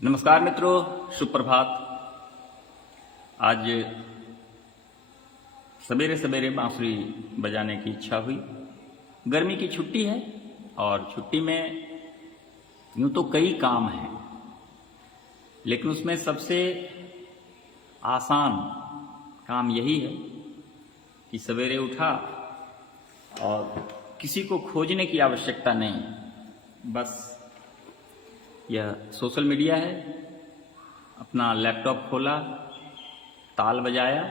नमस्कार मित्रों, सुप्रभात। आज सवेरे सवेरे बांसुरी बजाने की इच्छा हुई। गर्मी की छुट्टी है और छुट्टी में यूं तो कई काम हैं, लेकिन उसमें सबसे आसान काम यही है कि सवेरे उठा और किसी को खोजने की आवश्यकता नहीं, बस यह सोशल मीडिया है। अपना लैपटॉप खोला, ताल बजाया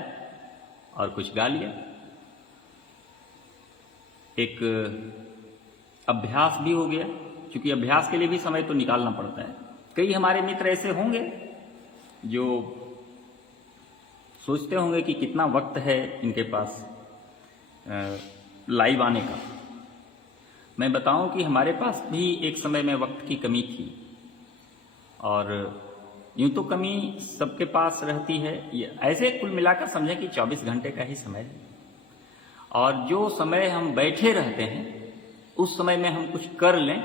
और कुछ गा लिया। एक अभ्यास भी हो गया, क्योंकि अभ्यास के लिए भी समय तो निकालना पड़ता है। कई हमारे मित्र ऐसे होंगे जो सोचते होंगे कि कितना वक्त है इनके पास लाइव आने का। मैं बताऊं कि हमारे पास भी एक समय में वक्त की कमी थी, और यूं तो कमी सबके पास रहती है। ये ऐसे कुल मिलाकर समझें कि 24 घंटे का ही समय है, और जो समय हम बैठे रहते हैं उस समय में हम कुछ कर लें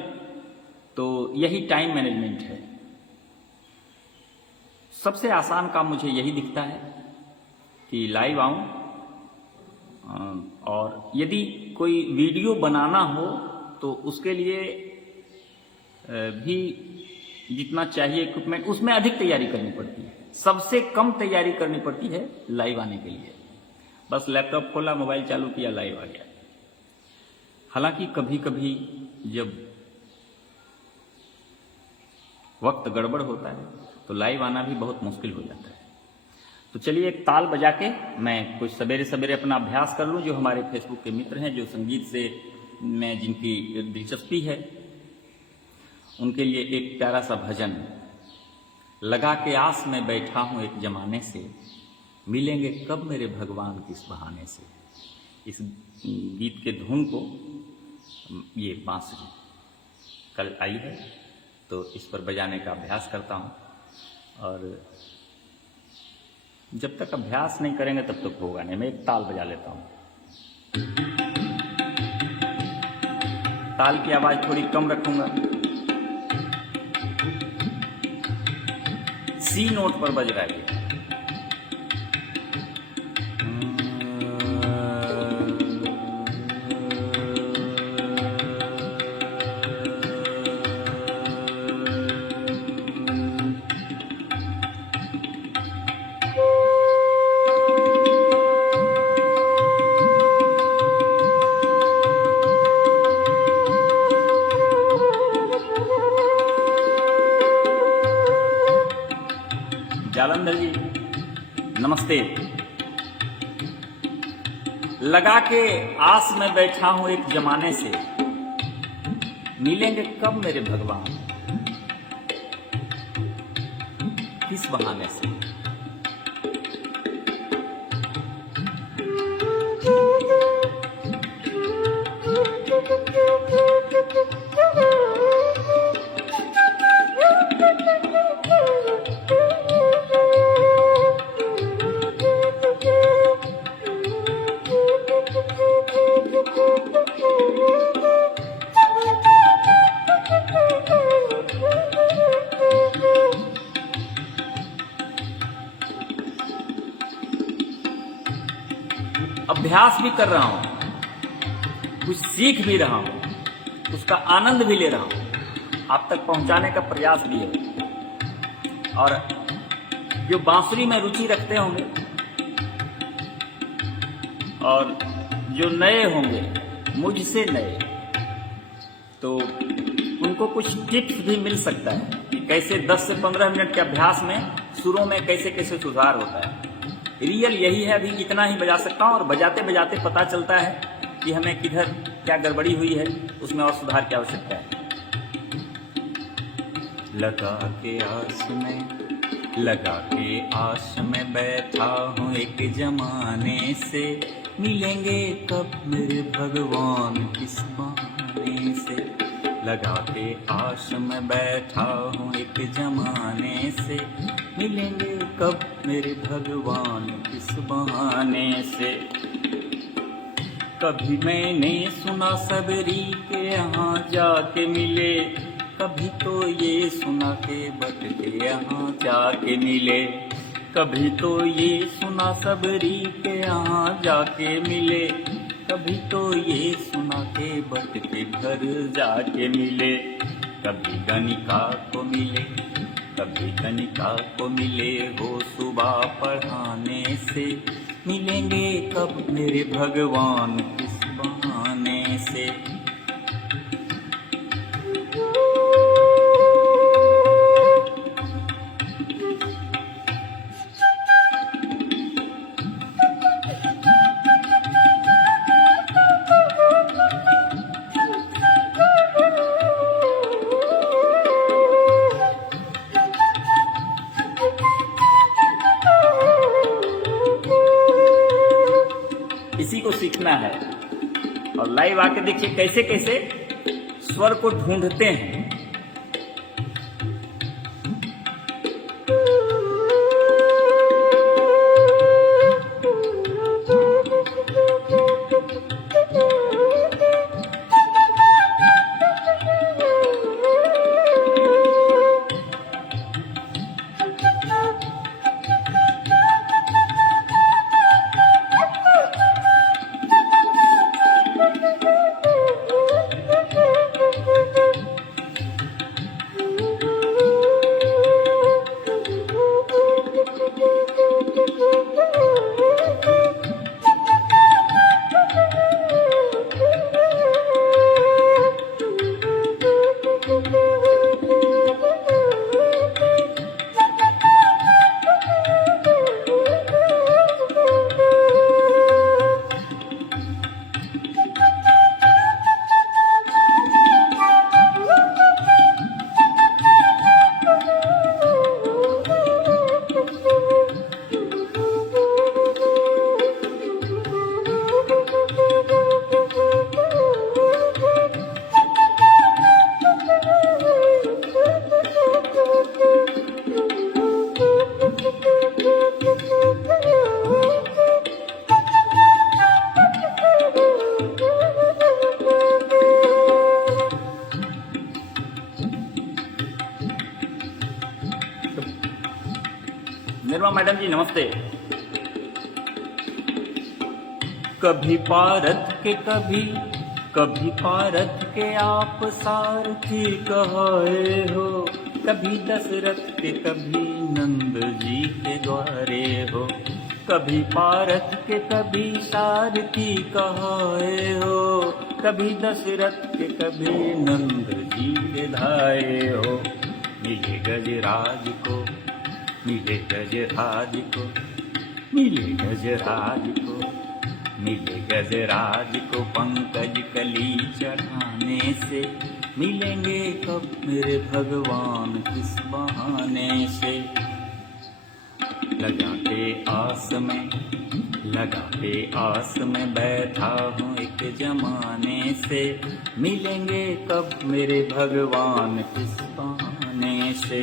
तो यही टाइम मैनेजमेंट है। सबसे आसान काम मुझे यही दिखता है कि लाइव आऊं, और यदि कोई वीडियो बनाना हो तो उसके लिए भी जितना चाहिए इक्विपमेंट, उसमें अधिक तैयारी करनी पड़ती है। सबसे कम तैयारी करनी पड़ती है लाइव आने के लिए। बस लैपटॉप खोला, मोबाइल चालू किया, लाइव आ गया। हालांकि कभी कभी जब वक्त गड़बड़ होता है तो लाइव आना भी बहुत मुश्किल हो जाता है। तो चलिए एक ताल बजा के मैं कुछ सवेरे सवेरे अपना अभ्यास कर लूं। जो हमारे फेसबुक के मित्र हैं, जो संगीत से में जिनकी दिलचस्पी है, उनके लिए एक प्यारा सा भजन। लगा के आस में बैठा हूं एक जमाने से, मिलेंगे कब मेरे भगवान किस बहाने से। इस गीत के धुन को ये बांसुरी कल आई है, तो इस पर बजाने का अभ्यास करता हूं। और जब तक अभ्यास नहीं करेंगे तब तक होगा नहीं। मैं एक ताल बजा लेता हूं। ताल की आवाज थोड़ी कम रखूंगा। सी नोट पर बज रहा है। जालंधर जी नमस्ते। लगा के आस में बैठा हूं एक जमाने से, मिलेंगे कब मेरे भगवान किस बहाने से। अभ्यास भी कर रहा हूं, कुछ सीख भी रहा हूं, उसका आनंद भी ले रहा हूं, आप तक पहुंचाने का प्रयास भी है। और जो बांसुरी में रुचि रखते होंगे और जो नए होंगे, मुझसे नए, तो उनको कुछ टिप्स भी मिल सकता है कि कैसे 10 से 15 मिनट के अभ्यास में सुरों में कैसे कैसे सुधार होता है। रियल यही है। अभी इतना ही बजा सकता हूं, और बजाते बजाते पता चलता है कि हमें किधर क्या गड़बड़ी हुई है, उसमें और सुधार की आवश्यकता है। लगा के आस में बैठा हूँ एक जमाने से, मिलेंगे कब मेरे भगवान किस बहाने से। लगा के आस में बैठा हूँ एक जमाने से, मिलेंगे कब मेरे भगवान किस बहाने से। कभी मैंने सुना सबरी के यहाँ जाके मिले, कभी तो ये सुना के बट के यहाँ जाके मिले, कभी तो ये सुना सबरी के यहाँ जाके मिले, कभी तो ये सुना के बट के घर जाके मिले। कभी गणिका को मिले, कभी गणिका को मिले हो सुबह पढ़ाने से, मिलेंगे कब मेरे भगवान किस बहाने से। इसी को सीखना है और लाइव आके देखिए कैसे कैसे स्वर को ढूंढते हैं। निर्मा मैडम जी नमस्ते। कभी पारत के कभी पारत के आप सारथी कहाए हो, कभी दशरथ के कभी नंद जी के द्वारे हो, कभी पारत के कभी सारथी कहाए हो, कभी दशरथ के कभी नंद जी के धाये हो। मिले गजराज को, मिले गजराज को, मिले गजराज को, मिले गजराज को पंकज कली चढ़ाने से, मिलेंगे कब मेरे भगवान किस बहाने से। लगाते आस में बैठा हूँ एक जमाने से, मिलेंगे कब मेरे भगवान किस बहाने से।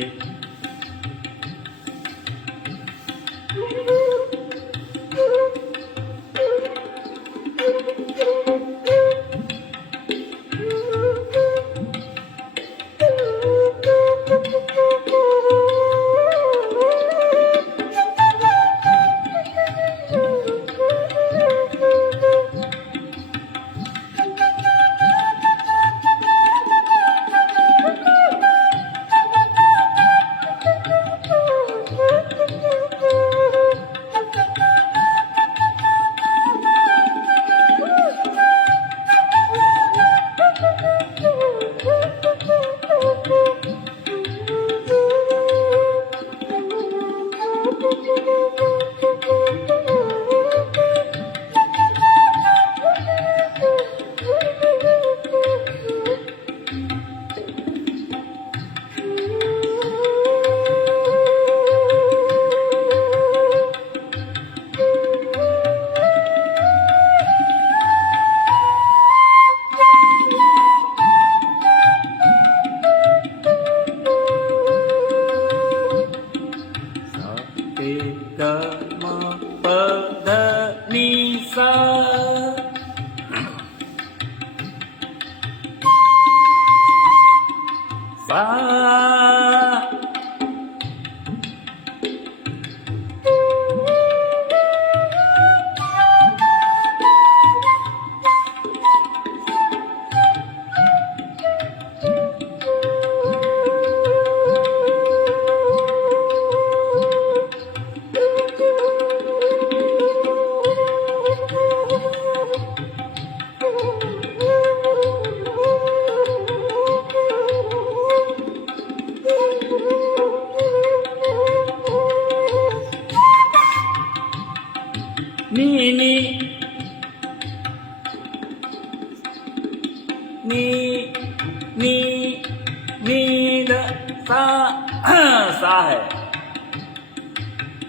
सा है।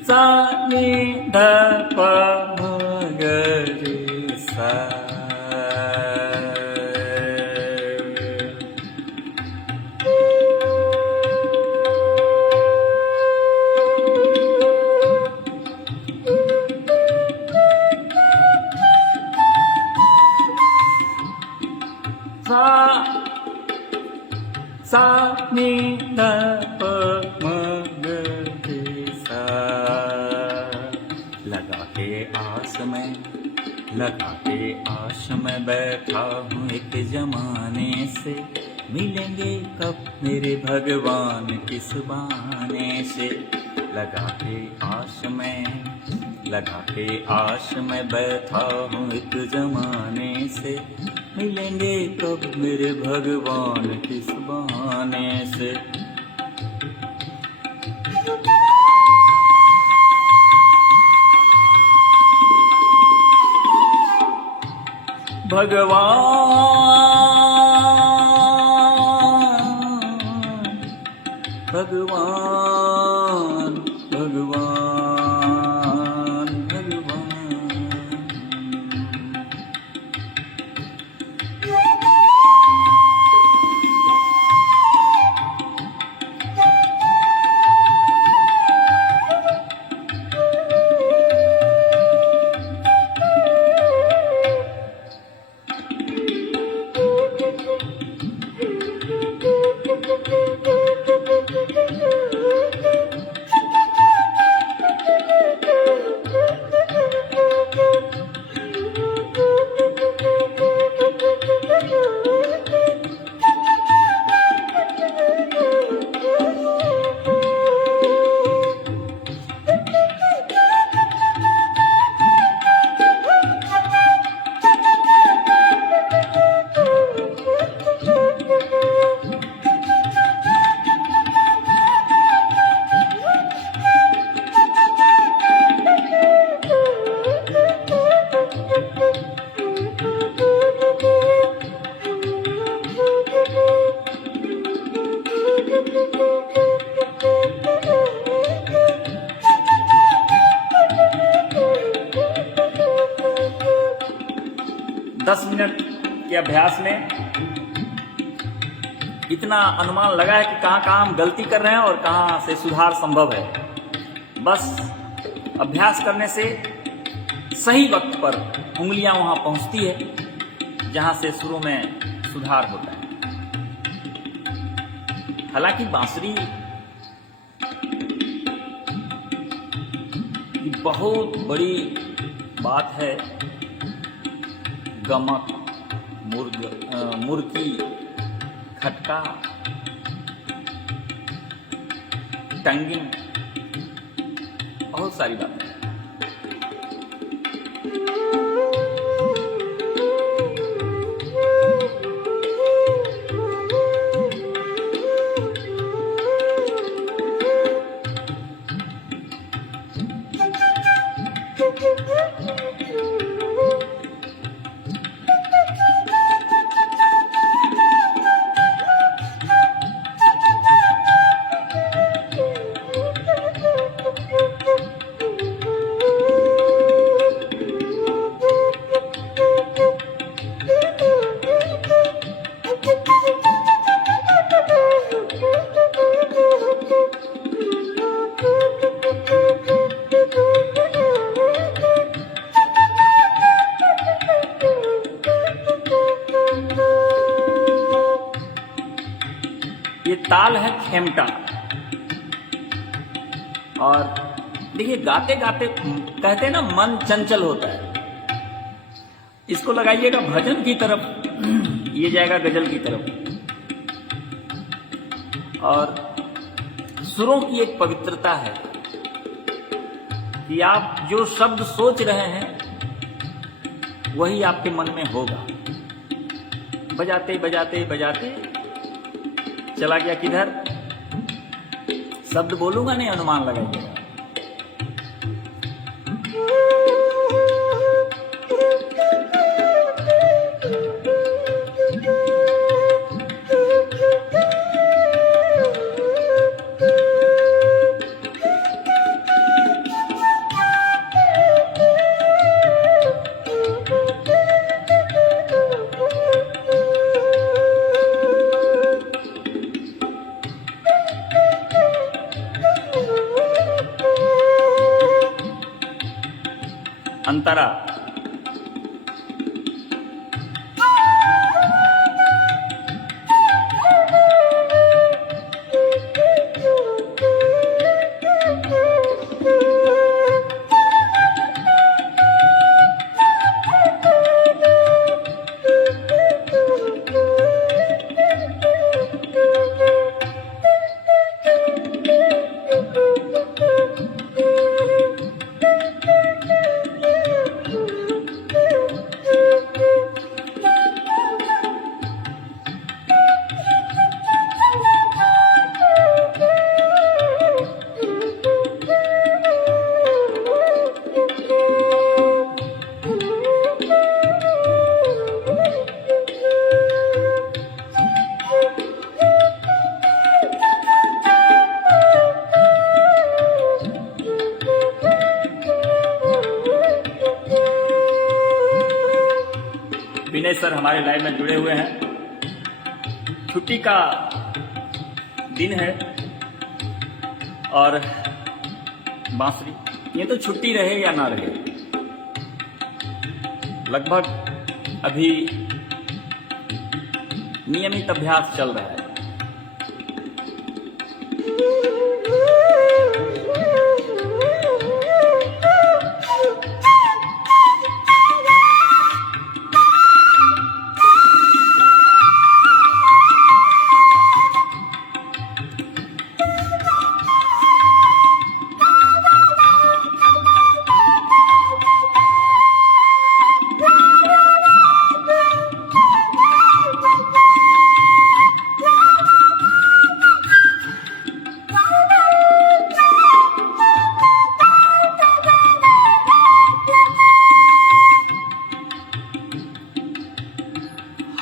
सा नी ध प म ग रे सा। सा नी ध प म ग रे सा। लगा के आस में बैठा हूँ एक जमाने से, मिलेंगे कब मेरे भगवान किस बहाने से। लगा के आस में बैठा हूँ एक जमाने से, मिलेंगे कब मेरे भगवान किस बहाने से। भगवान दस मिनट के अभ्यास में इतना अनुमान लगा है कि कहाँ हम गलती कर रहे हैं और कहाँ से सुधार संभव है। बस अभ्यास करने से सही वक्त पर उंगलियां वहां पहुंचती है जहां से सुरों में सुधार होता है। हालांकि बांसुरी की बहुत बड़ी बात है गमक, मुर्की, खटका, टंगिंग, बहुत सारी बातें। ये ताल है खेमटा। और देखिए गाते गाते कहते हैं ना मन चंचल होता है, इसको लगाइएगा भजन की तरफ, ये जाएगा गजल की तरफ। और सुरों की एक पवित्रता है कि आप जो शब्द सोच रहे हैं वही आपके मन में होगा। बजाते बजाते बजाते चला गया किधर, शब्द बोलूंगा नहीं, अनुमान लगाइएगा। अंतरा, विनय सर हमारे लाइव में जुड़े हुए हैं। छुट्टी का दिन है और बांसुरी, ये तो छुट्टी रहे या ना रहे, लगभग अभी नियमित अभ्यास चल रहा है।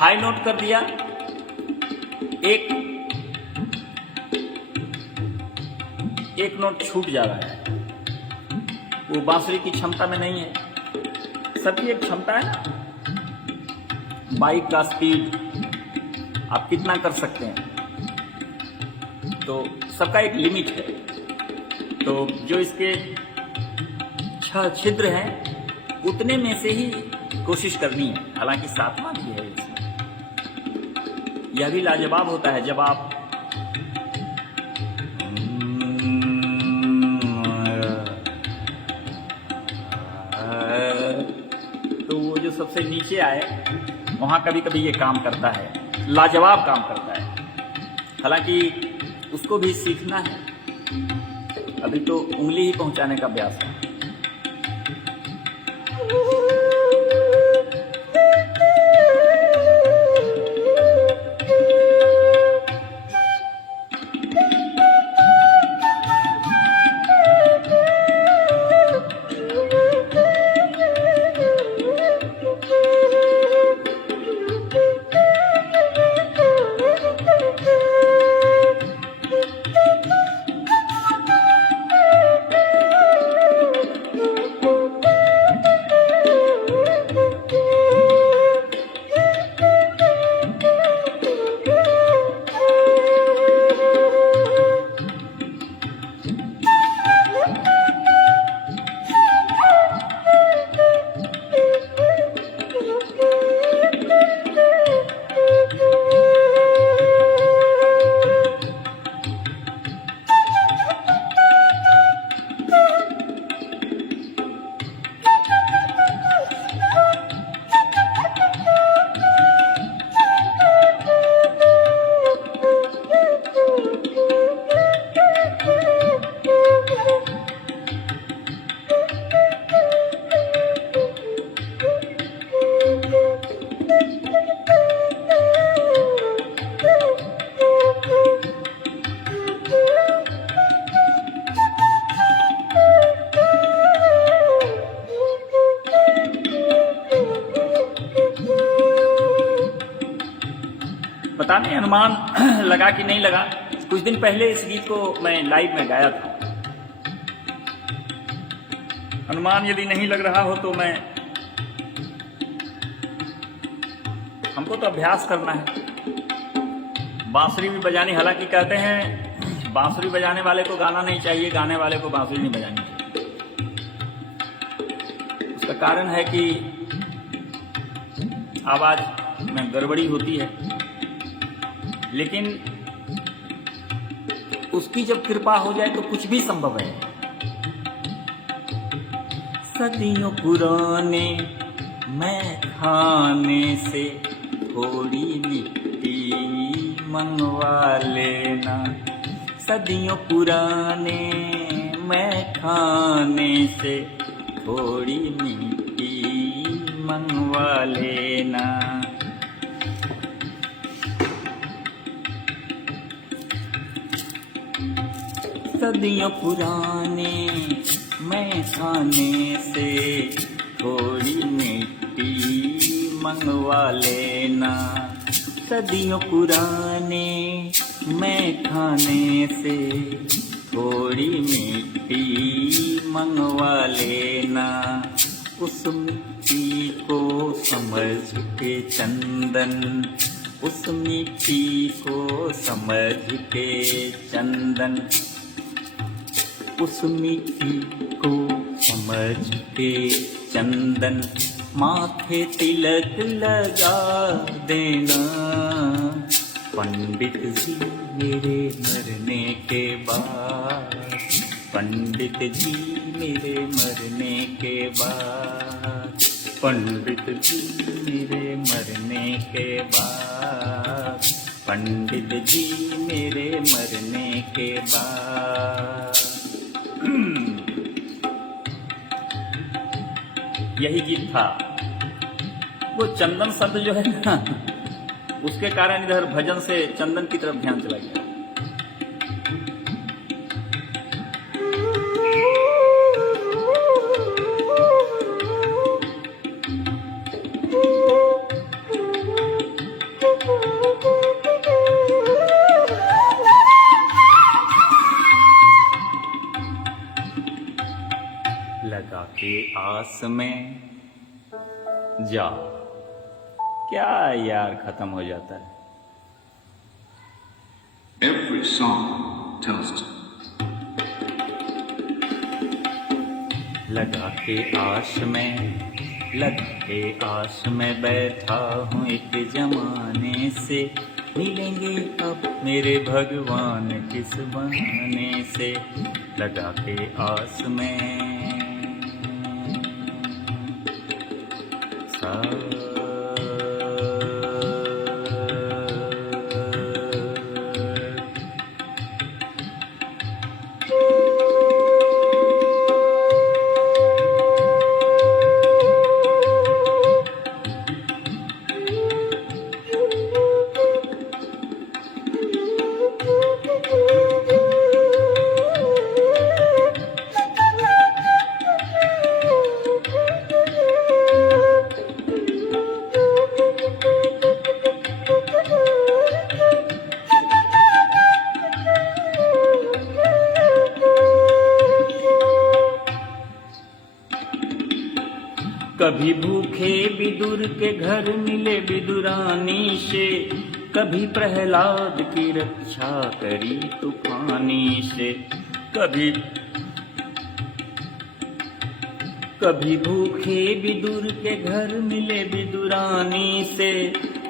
हाई नोट कर दिया, एक नोट छूट जा रहा है, वो बांसुरी की क्षमता में नहीं है। सबकी एक क्षमता है ना, बाइक का स्पीड आप कितना कर सकते हैं, तो सबका एक लिमिट है। तो जो इसके 6 छिद्र हैं उतने में से ही कोशिश करनी है। हालांकि 7वां भी है इसमें। यह भी लाजवाब होता है जब आप तो वो जो सबसे नीचे आए वहां कभी कभी ये काम करता है, लाजवाब काम करता है। हालांकि उसको भी सीखना है, अभी तो उंगली ही पहुंचाने का अभ्यास है। पता नहीं अनुमान लगा कि नहीं लगा। कुछ दिन पहले इस गीत को मैं लाइव में गाया था। अनुमान यदि नहीं लग रहा हो तो मैं, हमको तो अभ्यास करना है। बांसुरी भी बजानी, हालांकि कहते हैं बांसुरी बजाने वाले को गाना नहीं चाहिए, गाने वाले को बांसुरी नहीं बजानी चाहिए। उसका कारण है कि आवाज में गड़बड़ी होती है, लेकिन उसकी जब कृपा हो जाए तो कुछ भी संभव है। सदियों पुराने मैं खाने से थोड़ी मिट्टी मंगवा लेना, सदियों पुराने मैं खाने से थोड़ी मिट्टी मंगवा लेना। सदियों पुराने मैं खाने से थोड़ी मिट्टी मंगवा लेना, सदियों पुराने मैं खाने से थोड़ी मिट्टी मंगवा लेना। उस मिट्टी को समझ के चंदन, उस मिट्टी को समझ के चंदन, उस मिट्टी को समझ के चंदन माथे तिलक लगा देना। पंडित जी मेरे मरने के बाद, पंडित जी मेरे मरने के बाद, पंडित जी मेरे मरने के बाद, पंडित जी मेरे मरने के बाद। यही गीत था। वो चंदन शब्द जो है ना, उसके कारण इधर भजन से चंदन की तरफ ध्यान चला गया। लगा के आस में जा, क्या यार खत्म हो जाता है। Every song tells us. लगा के आस में, लगा के आस में बैठा हूँ एक जमाने से, मिलेंगे अब मेरे भगवान किस बहाने से। लगा के आस में कभी भूखे विदुर के घर मिले विदुरानी से, कभी प्रहलाद की रक्षा करी तूफानी से। कभी भूखे विदुर के घर मिले विदुरानी से,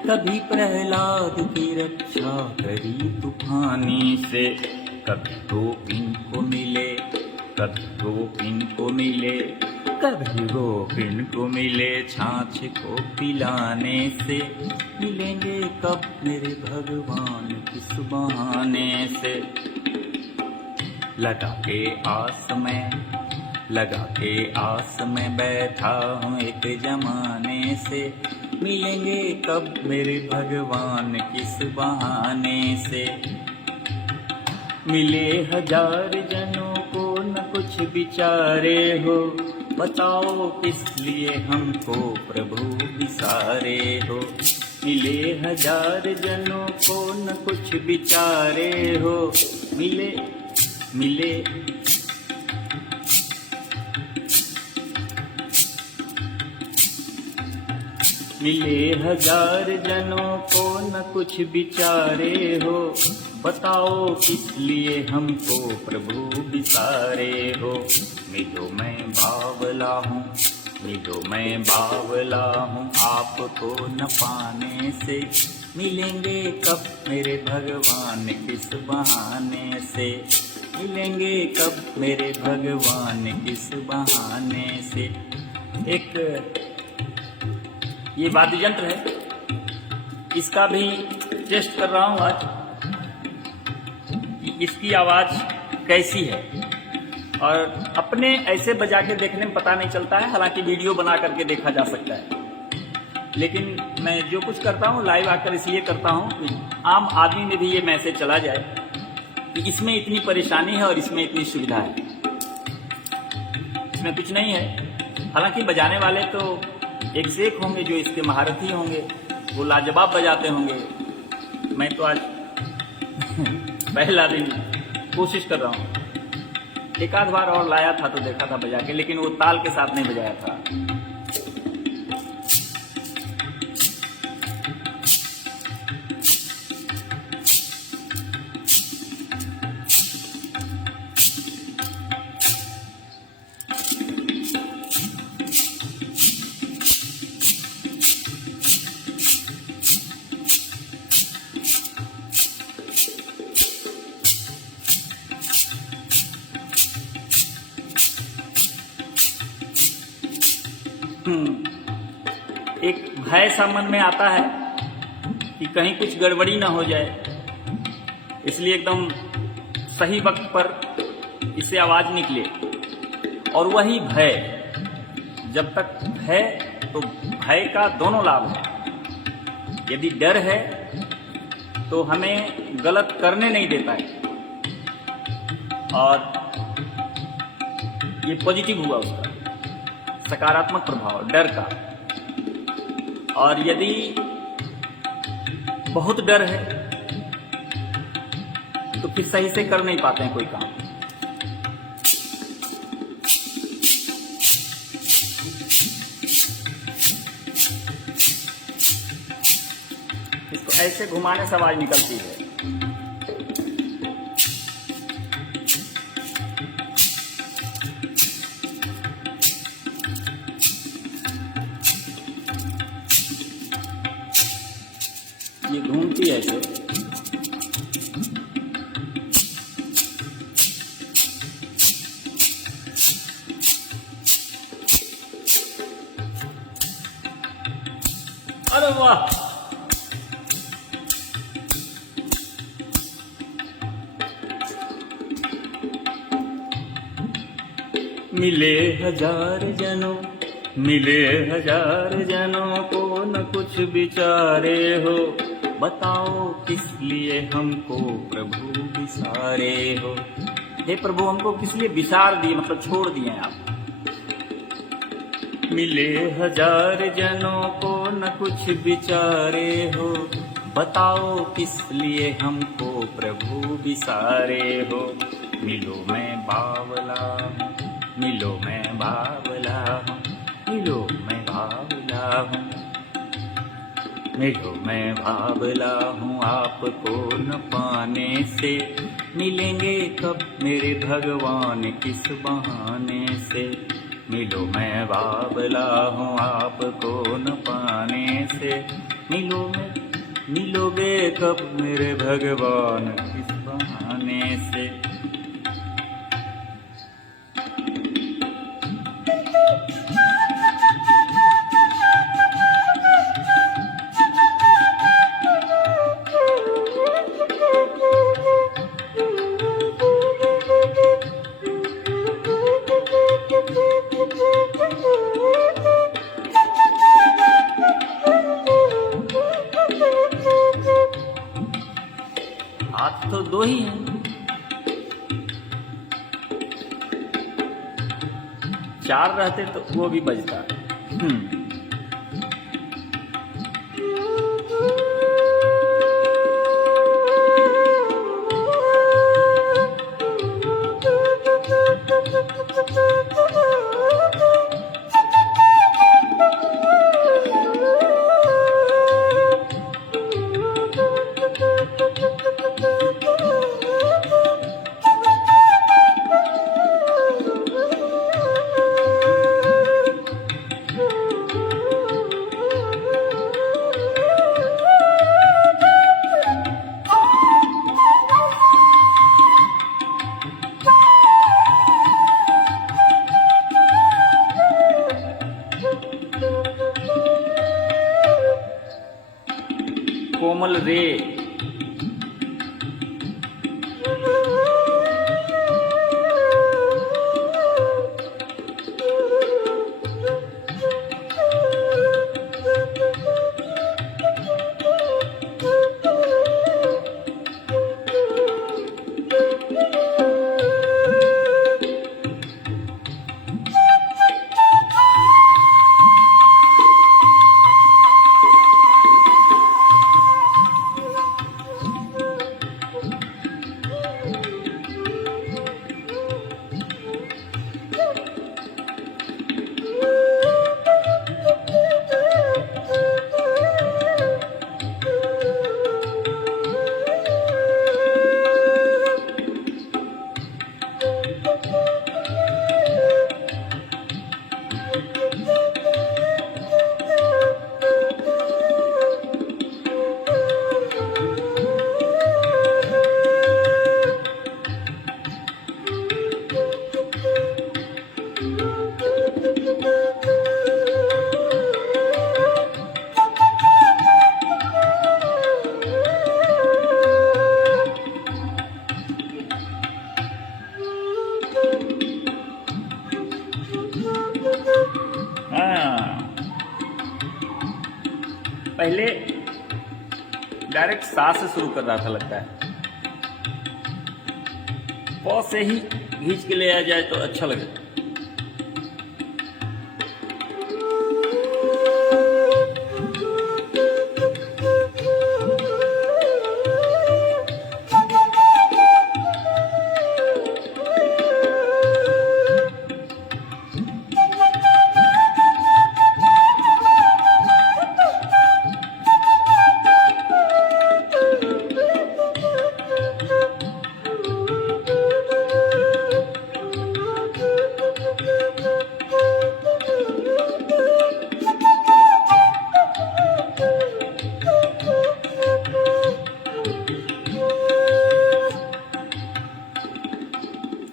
कभी प्रहलाद की रक्षा करी तूफानी से। कभी गोपिन को मिले, कभी गोपिन को मिले, कभी गोपिन को मिले छाछ को पिलाने से। मिलेंगे कब मेरे भगवान किस बहाने से। लगा के आस में, लगा के आस में बैठा हूँ एक जमाने से, मिलेंगे कब मेरे भगवान किस बहाने से। मिले हजार जनों को न कुछ बिचारे हो, बताओ किस लिए हमको प्रभु विसारे हो। मिले हजार जनों को न कुछ बिचारे हो, मिले मिले मिले हजार जनों को न कुछ बिचारे हो, बताओ किस लिए हमको प्रभु विसारे हो। मिलो मैं बावला हूँ, मिलो मैं बावला हूँ आपको न पाने से, मिलेंगे कब मेरे भगवान किस बहाने से, मिलेंगे कब मेरे भगवान किस बहाने से। एक ये वाद्य यंत्र है, इसका भी टेस्ट कर रहा हूँ आज, इसकी आवाज कैसी है। और अपने ऐसे बजा के देखने में पता नहीं चलता है, हालांकि वीडियो बना करके देखा जा सकता है, लेकिन मैं जो कुछ करता हूँ लाइव आकर इसलिए करता हूँ कि आम आदमी में भी ये मैसेज चला जाए कि इसमें इतनी परेशानी है और इसमें इतनी सुविधा है। इसमें कुछ नहीं है, हालांकि बजाने वाले तो एक से एक होंगे, जो इसके महारथी होंगे वो लाजवाब बजाते होंगे। मैं तो आज पहला दिन कोशिश कर रहा हूँ, एक आध बार और लाया था तो देखा था बजा के, लेकिन वो ताल के साथ नहीं बजाया था। एक भय सा मन में आता है कि कहीं कुछ गड़बड़ी ना हो जाए, इसलिए एकदम सही वक्त पर इससे आवाज निकले। और वही भय, जब तक है तो भय का दोनों लाभ है। यदि डर है तो हमें गलत करने नहीं देता है, और ये पॉजिटिव हुआ उसका सकारात्मक प्रभाव डर का। और यदि बहुत डर है तो फिर सही से कर नहीं पाते हैं कोई काम। इसको ऐसे घुमाने से आवाज निकलती है। ये घूमती है ऐसे। अरे वाह, मिले हजार जनों, मिले हजार जनों को न कुछ बिचारे हो, बताओ किस लिए हमको प्रभु बिसारे हो। हे प्रभु, हमको किस लिए बिसार दिए, मतलब छोड़ दिए आप। मिले हजार जनों को न कुछ बिचारे हो, बताओ किस लिए हमको प्रभु बिसारे हो। मिलो मैं बावला हूँ, मिलो मैं बावला हूँ, मिलो मैं बावला हूँ, मिलो मैं बावला हूँ आपको न पाने से, मिलेंगे कब मेरे भगवान किस बहाने से। मिलो मैं बावला हूँ आपको न पाने से, मिलोगे कब मेरे भगवान किस बहाने से। हाथ तो दो ही हैं, चार रहते तो वो भी बजता। कोमल रे। पहले डायरेक्ट सा से शुरू कर रहा था, लगता है प से ही खींच के ले आ जाए तो अच्छा लगे।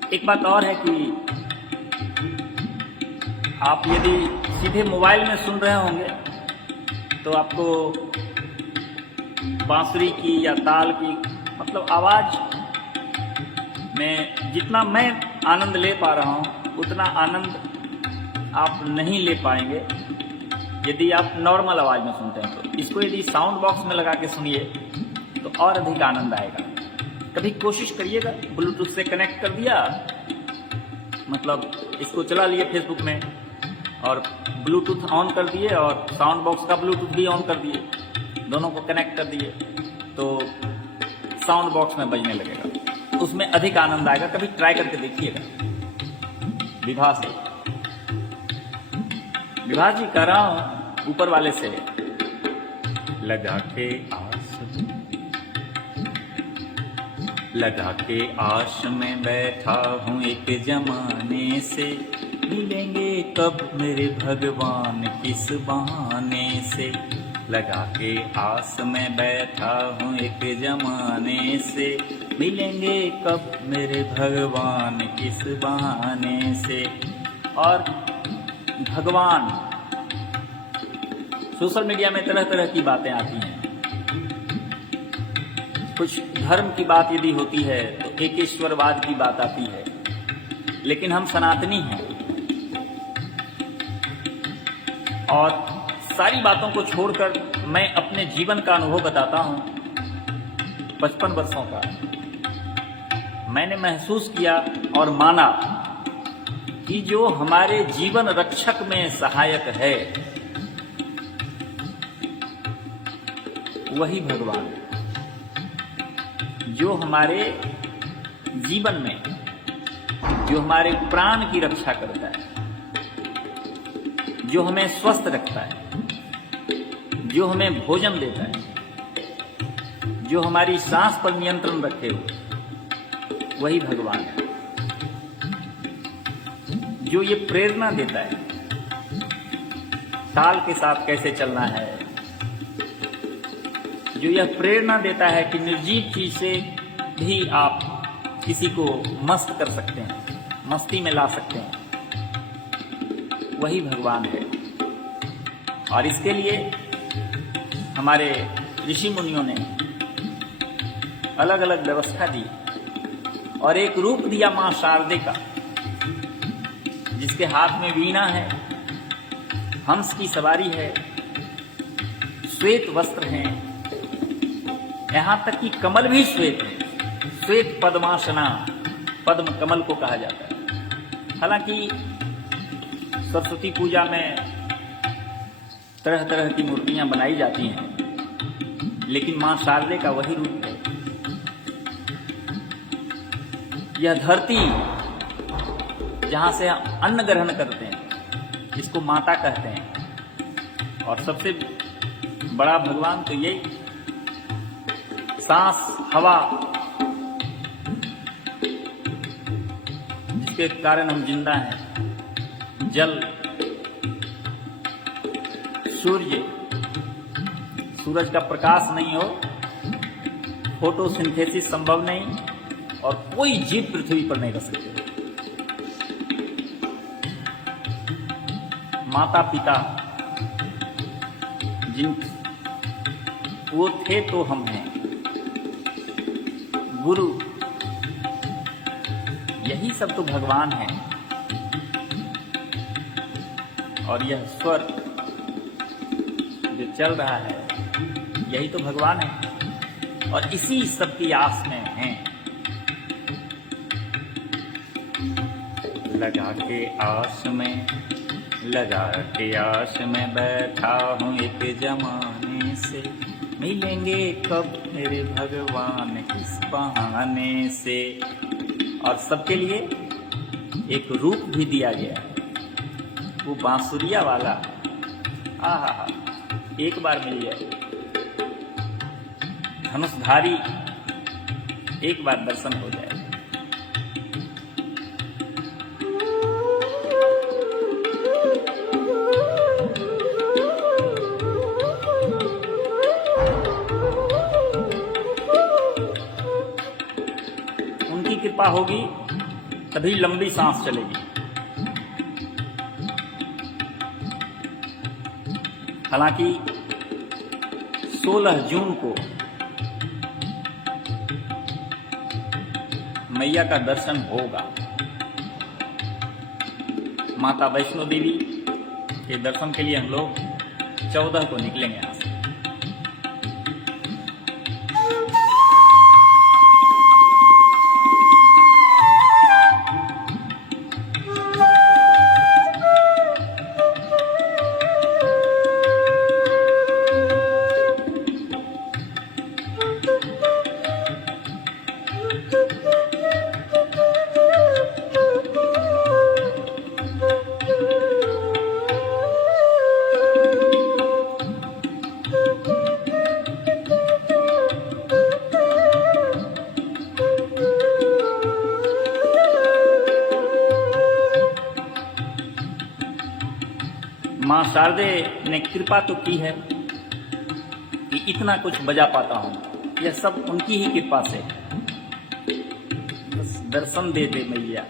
एक बात और है कि आप यदि सीधे मोबाइल में सुन रहे होंगे तो आपको बांसुरी की या ताल की मतलब आवाज में जितना मैं आनंद ले पा रहा हूँ उतना आनंद आप नहीं ले पाएंगे यदि आप नॉर्मल आवाज में सुनते हैं। तो इसको यदि साउंड बॉक्स में लगा के सुनिए तो और अधिक आनंद आएगा। कभी कोशिश करिएगा, ब्लूटूथ से कनेक्ट कर दिया, मतलब इसको चला लिए फेसबुक में और ब्लूटूथ ऑन कर दिए और साउंड बॉक्स का ब्लूटूथ भी ऑन कर दिए, दोनों को कनेक्ट कर दिए तो साउंड बॉक्स में बजने लगेगा, उसमें अधिक आनंद आएगा। कभी ट्राई करके देखिएगा। विभा से, विभा जी कह रहा हूं ऊपर वाले से, लगा के आश में बैठा हूँ एक जमाने से, मिलेंगे कब मेरे भगवान किस बहाने से। लगा के आस में बैठा हूँ एक जमाने से, मिलेंगे कब मेरे भगवान किस बहाने से। और भगवान, सोशल मीडिया में तरह तरह की बातें आती हैं। कुछ धर्म की बात यदि होती है तो एकेश्वरवाद की बात आती है, लेकिन हम सनातनी हैं और सारी बातों को छोड़कर मैं अपने जीवन का अनुभव बताता हूं। 55 वर्षों का मैंने महसूस किया और माना कि जो हमारे जीवन रक्षक में सहायक है वही भगवान है। जो हमारे जीवन में, जो हमारे प्राण की रक्षा करता है, जो हमें स्वस्थ रखता है, जो हमें भोजन देता है, जो हमारी सांस पर नियंत्रण रखे हुए, वही भगवान है। जो ये प्रेरणा देता है ताल के साथ कैसे चलना है, जो यह प्रेरणा देता है कि निर्जीव चीज से भी आप किसी को मस्त कर सकते हैं, मस्ती में ला सकते हैं, वही भगवान है। और इसके लिए हमारे ऋषि मुनियों ने अलग अलग व्यवस्था दी और एक रूप दिया मां शारदे का, जिसके हाथ में वीणा है, हंस की सवारी है, श्वेत वस्त्र हैं, यहां तक कि कमल भी श्वेत है, श्वेत पद्मासना, पद्म कमल को कहा जाता है। हालांकि सरस्वती पूजा में तरह तरह की मूर्तियां बनाई जाती हैं, लेकिन मां शारदे का वही रूप है। यह धरती जहां से अन्न ग्रहण करते हैं, इसको माता कहते हैं। और सबसे बड़ा भगवान तो यही, सांस, हवा, जिसके कारण हम जिंदा हैं, जल, सूर्य, सूरज का प्रकाश नहीं हो, फोटोसिंथेसिस संभव नहीं, और कोई जीव पृथ्वी पर नहीं रह सकते। माता पिता जिन वो थे तो हम हैं, गुरु, यही सब तो भगवान है। और यह स्वर जो चल रहा है, यही तो भगवान है, और इसी सब की आस में हैं। लगा के आस में बैठा हूँ एक जमाने से, मिलेंगे कब मेरे भगवान इस बहाने से। और सबके लिए एक रूप भी दिया गया है, वो बांसुरिया वाला, आहा, एक बार मिल जाए। धनुषधारी, एक बार दर्शन हो जाए। उनकी कृपा होगी तभी लंबी सांस चलेगी। हालांकि 16 जून को मैया का दर्शन होगा। माता वैष्णो देवी के दर्शन के लिए हम लोग 14 को निकलेंगे यहाँ से। मां शारदे ने कृपा तो की है कि इतना कुछ बजा पाता हूं, यह सब उनकी ही कृपा से। बस दर्शन दे दे मैया।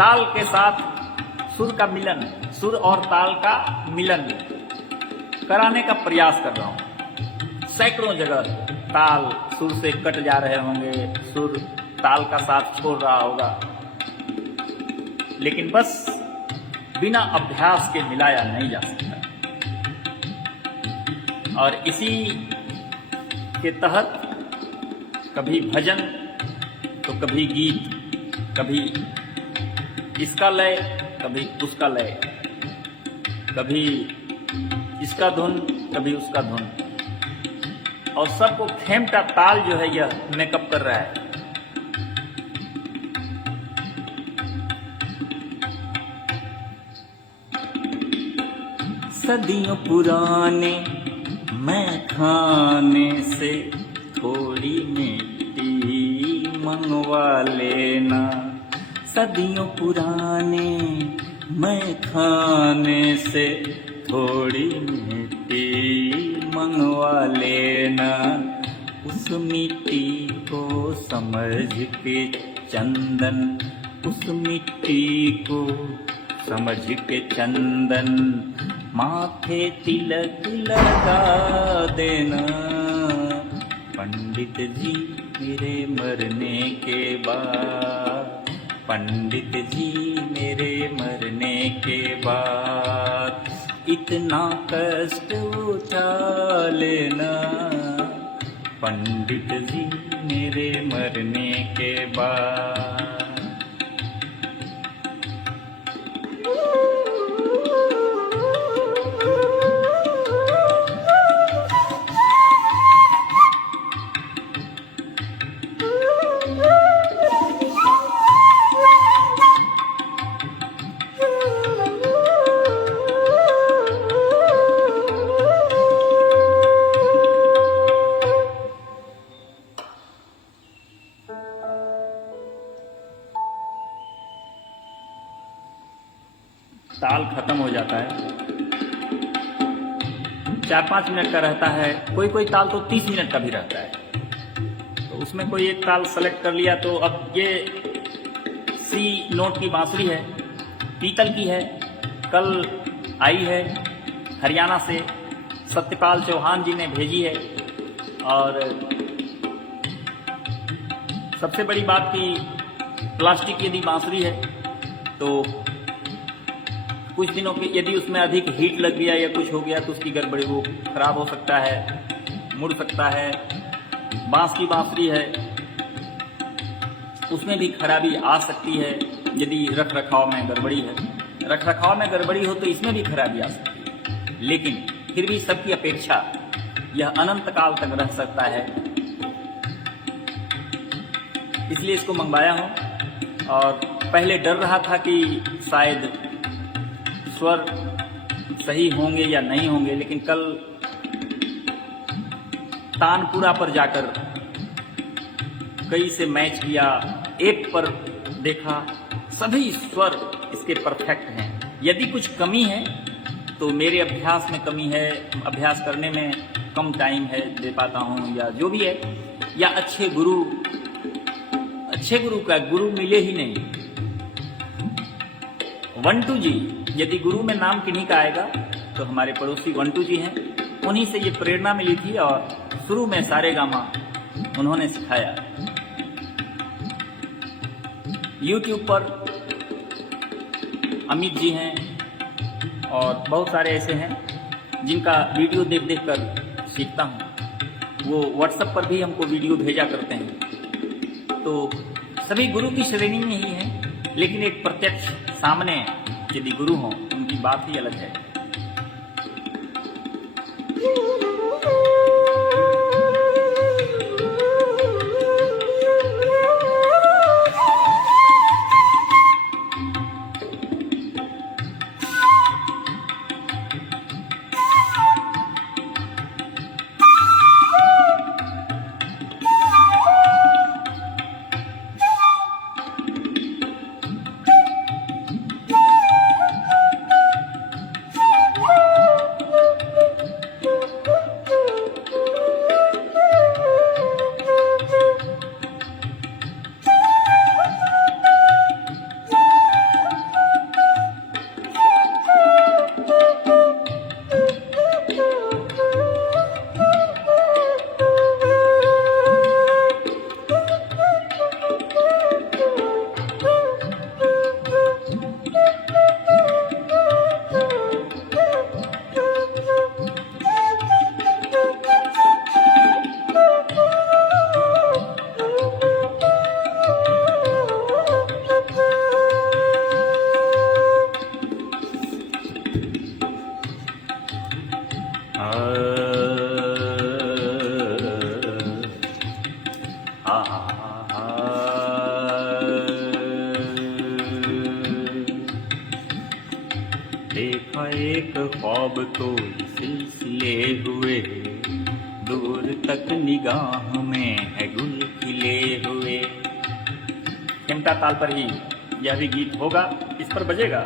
ताल के साथ सुर का मिलन, सुर और ताल का मिलन कराने का प्रयास कर रहा हूं। सैकड़ों जगह ताल सुर से कट जा रहे होंगे, सुर ताल का साथ छोड़ रहा होगा, लेकिन बस बिना अभ्यास के मिलाया नहीं जा सकता। और इसी के तहत कभी भजन तो कभी गीत, कभी इसका लय कभी उसका लय, कभी इसका धुन कभी उसका धुन, और सबको खेमटा ताल जो है यह मेकअप कर रहा है। सदियों पुराने मैं खाने से थोड़ी मिट्टी मंगवा लेना, सदियों पुराने मैं खाने से थोड़ी मिट्टी मंगवा लेना, उस मिट्टी को समझ के चंदन, उस मिट्टी को समझ के चंदन माथे तिलक लगा देना, पंडित जी मेरे मरने के बाद, पंडित जी मेरे मरने के बाद इतना कष्ट उठा लेना, पंडित जी मेरे मरने के बाद। ताल खत्म हो जाता है, 4-5 मिनट का रहता है, कोई कोई ताल तो 30 मिनट का भी रहता है। तो उसमें कोई एक ताल सेलेक्ट कर लिया, तो अब ये सी नोट की बांसुरी है, पीतल की है, कल आई है हरियाणा से, सत्यपाल चौहान जी ने भेजी है। और सबसे बड़ी बात कि प्लास्टिक की यदि बांसुरी है तो कुछ दिनों की यदि उसमें अधिक हीट लग गया या कुछ हो गया तो उसकी गड़बड़ी, वो खराब हो सकता है, मुड़ सकता है। बांस की बांसुरी है, उसमें भी खराबी आ सकती है यदि रख रखाव में गड़बड़ी है। रख रखाव में गड़बड़ी हो तो इसमें भी खराबी आ सकती है, लेकिन फिर भी सबकी अपेक्षा यह अनंत काल तक रह सकता है, इसलिए इसको मंगवाया हूं। और पहले डर रहा था कि शायद स्वर सही होंगे या नहीं होंगे, लेकिन कल तानपुरा पर जाकर कई से मैच किया, ऐप पर देखा, सभी स्वर इसके परफेक्ट हैं। यदि कुछ कमी है तो मेरे अभ्यास में कमी है, अभ्यास करने में कम टाइम है दे पाता हूँ, या जो भी है, या अच्छे गुरु का गुरु मिले ही नहीं। 1-2 जी, यदि गुरु में नाम किन्हीं का आएगा तो हमारे पड़ोसी 1-2 जी हैं, उन्हीं से ये प्रेरणा मिली थी और शुरू में सारे गामा उन्होंने सिखाया। YouTube पर अमित जी हैं और बहुत सारे ऐसे हैं जिनका वीडियो देख देख कर सीखता हूँ। वो WhatsApp पर भी हमको वीडियो भेजा करते हैं। तो सभी गुरु की श्रेणी में ही हैं, लेकिन एक प्रत्यक्ष सामने यदि गुरु हों उनकी बात ही अलग है। एक ख्वाब तो सिलसिले हुए, दूर तक निगाह में है गुल खिले हुए। चिमटा ताल पर ही यह भी गीत होगा, इस पर बजेगा।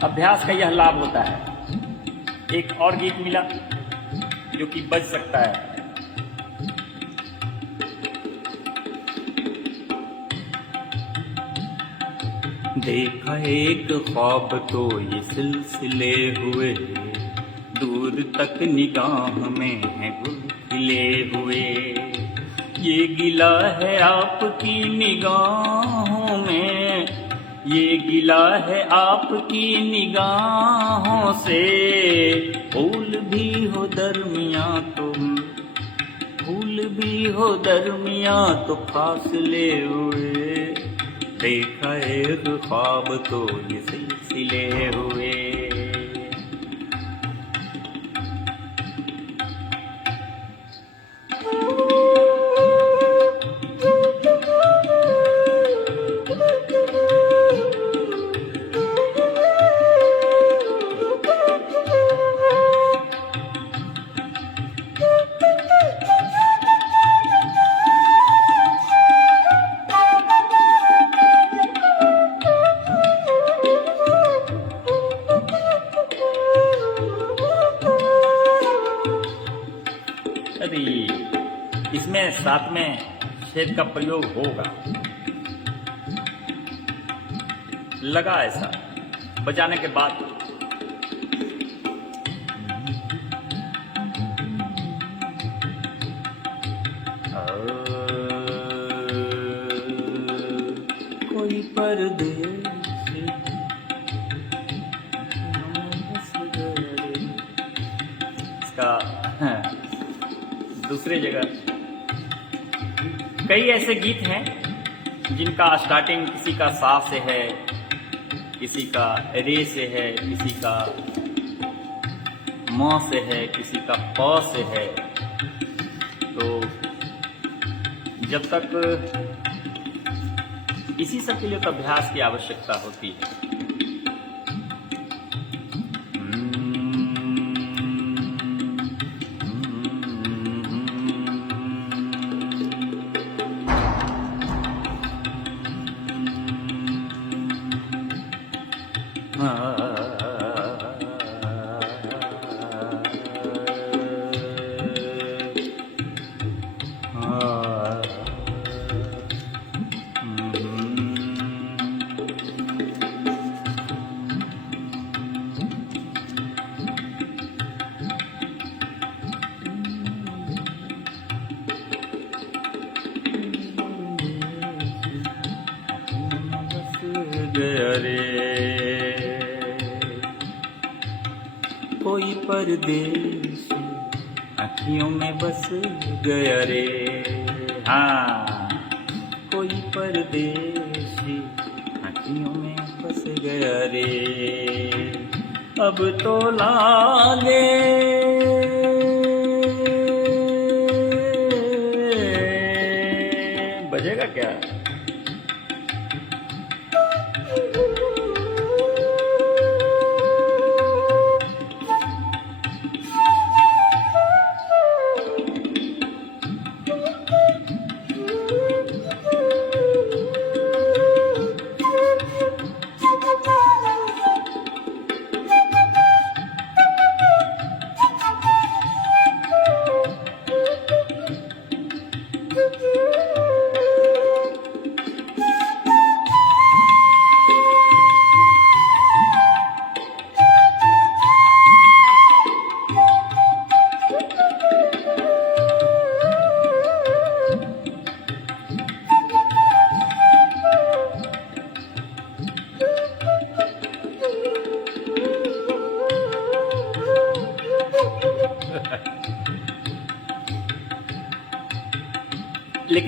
अभ्यास का यह लाभ होता है। एक और गीत मिला जो कि बज सकता है। देखा एक ख्वाब तो ये सिलसिले हुए, दूर तक निगाह में है गुल खिले हुए। ये गिला है आपकी निगाहों में, ये गिला है आपकी निगाहों से। फूल भी हो दरमियाँ तुम, फूल भी हो दरमियाँ तो फासले हुए। देखा एक ख्वाब तो ये सिलसिले हुए। यदि इसमें सातवें छेद का प्रयोग होगा, लगा ऐसा बजाने के बाद कोई परदेसी इसका दूसरी जगह कई ऐसे गीत हैं जिनका स्टार्टिंग किसी का सा से है, किसी का रे से है, किसी का म से है, किसी का प से है। तो जब तक इसी सब के लिए तो अभ्यास की आवश्यकता होती है। कोई परदेसी आँखियों में बस गया रे। हाँ, कोई परदेसी आँखियों में बस गया रे। अब तो लाले बजेगा क्या?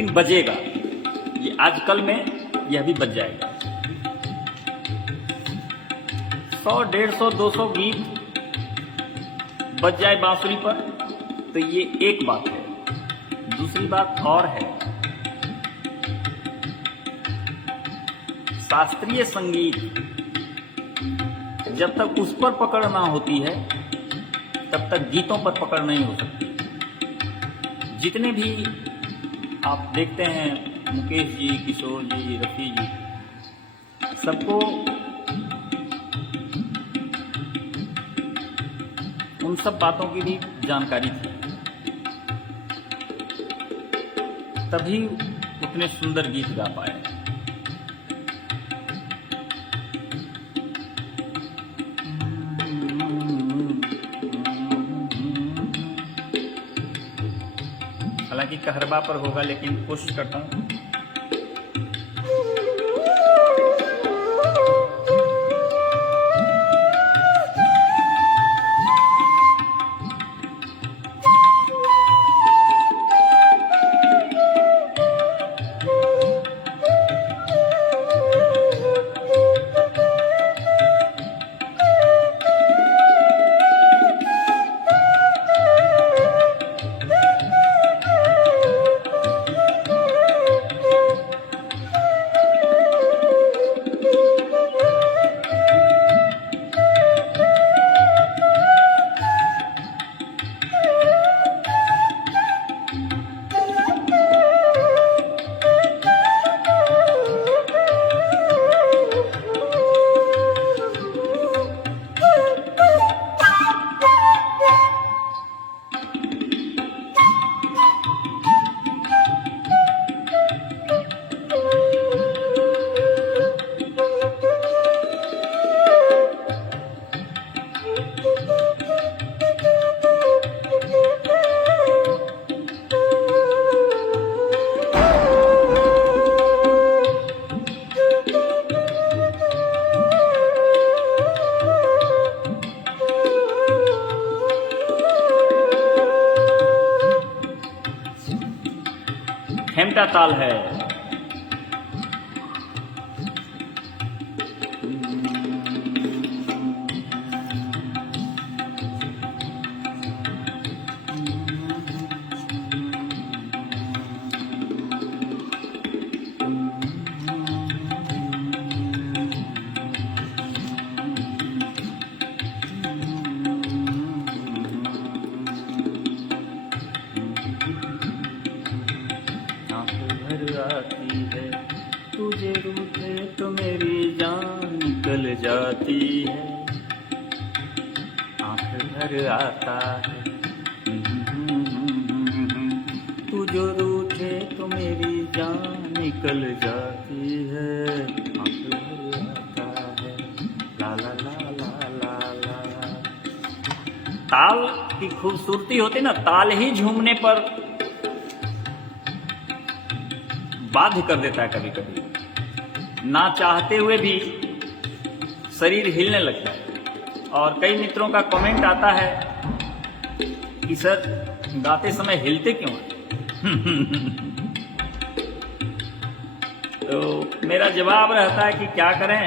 लेकिन बजेगा, ये आजकल में यह भी बज जाएगा। 100, 150, 200 गीत बज जाए बांसुरी पर तो ये एक बात है। दूसरी बात और है, शास्त्रीय संगीत जब तक उस पर पकड़ ना होती है तब तक गीतों पर पकड़ नहीं हो सकती। जितने भी आप देखते हैं, मुकेश जी, किशोर जी, रफी जी, सबको उन सब बातों की भी जानकारी थी, तभी उतने सुंदर गीत गा पाए। हालांकि कहरबा पर होगा, लेकिन कोशिश करता हूँ। हेमटा ताल है। आती है तुझे रूठे तो मेरी जान निकल जाती है, आंख भर आता है तू जो रूठे तो मेरी जान निकल जाती है, आंख भर आता है ला ला ला ला ला ला। ताल की खूबसूरती होती ना, ताल ही झूमने पर बाध्य कर देता है। कभी कभी ना चाहते हुए भी शरीर हिलने लगता है। और कई मित्रों का कमेंट आता है कि सर गाते समय हिलते क्यों हैं? तो मेरा जवाब रहता है कि क्या करें,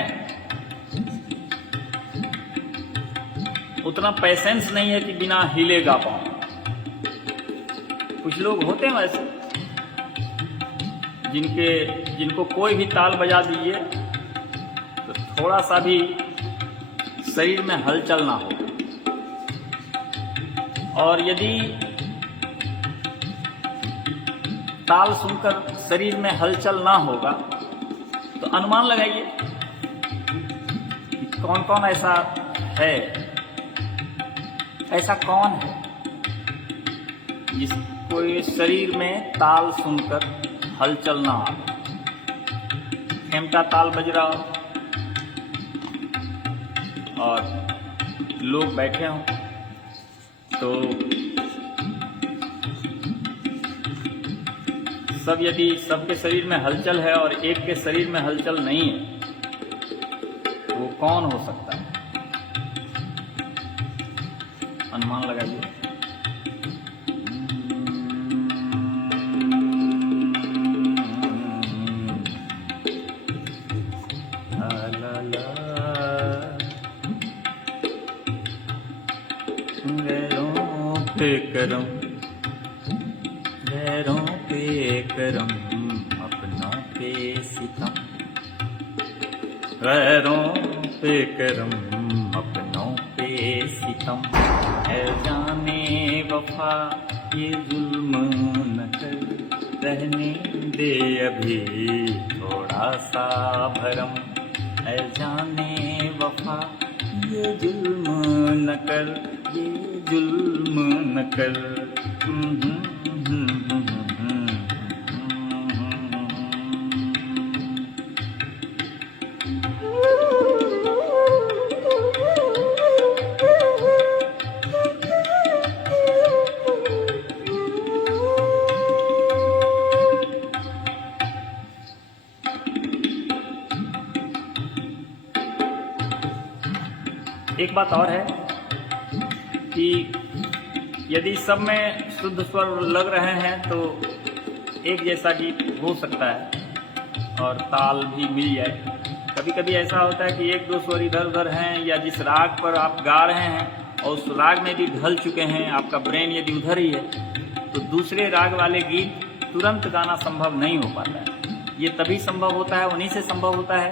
उतना पेशेंस नहीं है कि बिना हिले गा पाऊं। कुछ लोग होते हैं वैसे जिनको कोई भी ताल बजा दीजिए तो थोड़ा सा भी शरीर में हलचल ना हो, और यदि ताल सुनकर शरीर में हलचल ना होगा तो अनुमान लगाइए कि कौन कौन ऐसा है, ऐसा कौन है जिसको शरीर में ताल सुनकर हलचल ना आए। खेमटा ताल बज रहा हो और लोग बैठे हों तो यदि सबके शरीर में हलचल है और एक के शरीर में हलचल नहीं है, वो कौन हो सकता है? अनुमान लगाइए। पे करम, गैरों पे करम, अपनों पे सितम। गैरों पे करम, अपनों पे सितम। है जाने वफा ये जुल्म न कर, रहने दे अभी थोड़ा सा भरम। है जाने वफा ये जुल्म न कर, ये जुल्म न कर। एक बात और है कि यदि सब में शुद्ध स्वर लग रहे हैं तो एक जैसा गीत हो सकता है और ताल भी मिल जाए। कभी कभी ऐसा होता है कि एक दो स्वर इधर उधर हैं, या जिस राग पर आप गा रहे हैं और उस राग में भी ढल चुके हैं, आपका ब्रेन यदि उधर ही है, तो दूसरे राग वाले गीत तुरंत गाना संभव नहीं हो पाता है। ये तभी संभव होता है, उन्हीं से संभव होता है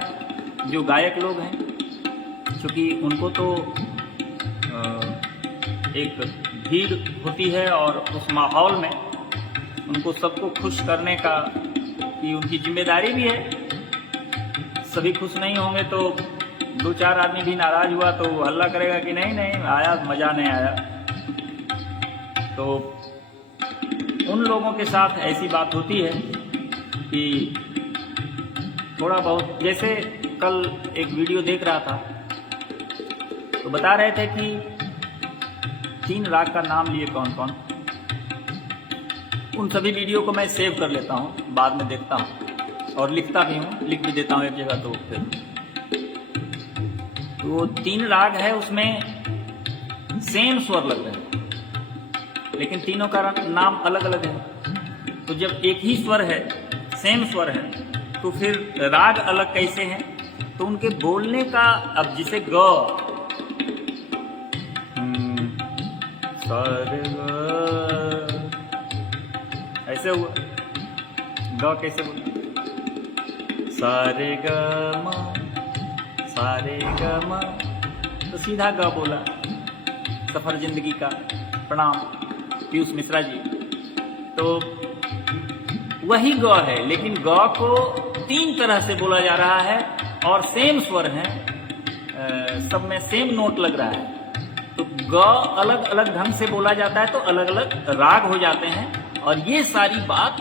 जो गायक लोग हैं, क्योंकि उनको तो एक भीड़ होती है और उस माहौल में उनको सबको खुश करने का कि उनकी जिम्मेदारी भी है। सभी खुश नहीं होंगे तो दो चार आदमी भी नाराज हुआ तो हल्ला करेगा कि नहीं नहीं आया, मज़ा नहीं आया। तो उन लोगों के साथ ऐसी बात होती है कि थोड़ा बहुत, जैसे कल एक वीडियो देख रहा था तो बता रहे थे कि 3 राग का नाम लिए कौन कौन। उन सभी वीडियो को मैं सेव कर लेता हूँ, बाद में देखता हूँ और लिखता भी हूँ, लिख भी देता हूँ एक जगह। तो फिर तो 3 राग है, उसमें सेम स्वर लग रहे हैं लेकिन तीनों का नाम अलग अलग है। तो जब एक ही स्वर है, सेम स्वर है, तो फिर राग अलग कैसे हैं? तो उनके बोलने का, अब जिसे ग ऐसे हुआ, ग कैसे बोला? सारे ग म, सारे ग म, तो सीधा ग बोला। सफर जिंदगी का प्रणाम पीयूष मिश्रा जी। तो वही ग है, लेकिन ग को 3 तरह से बोला जा रहा है और सेम स्वर है, सब में सेम नोट लग रहा है। तो ग अलग अलग ढंग से बोला जाता है तो अलग अलग राग हो जाते हैं। और ये सारी बात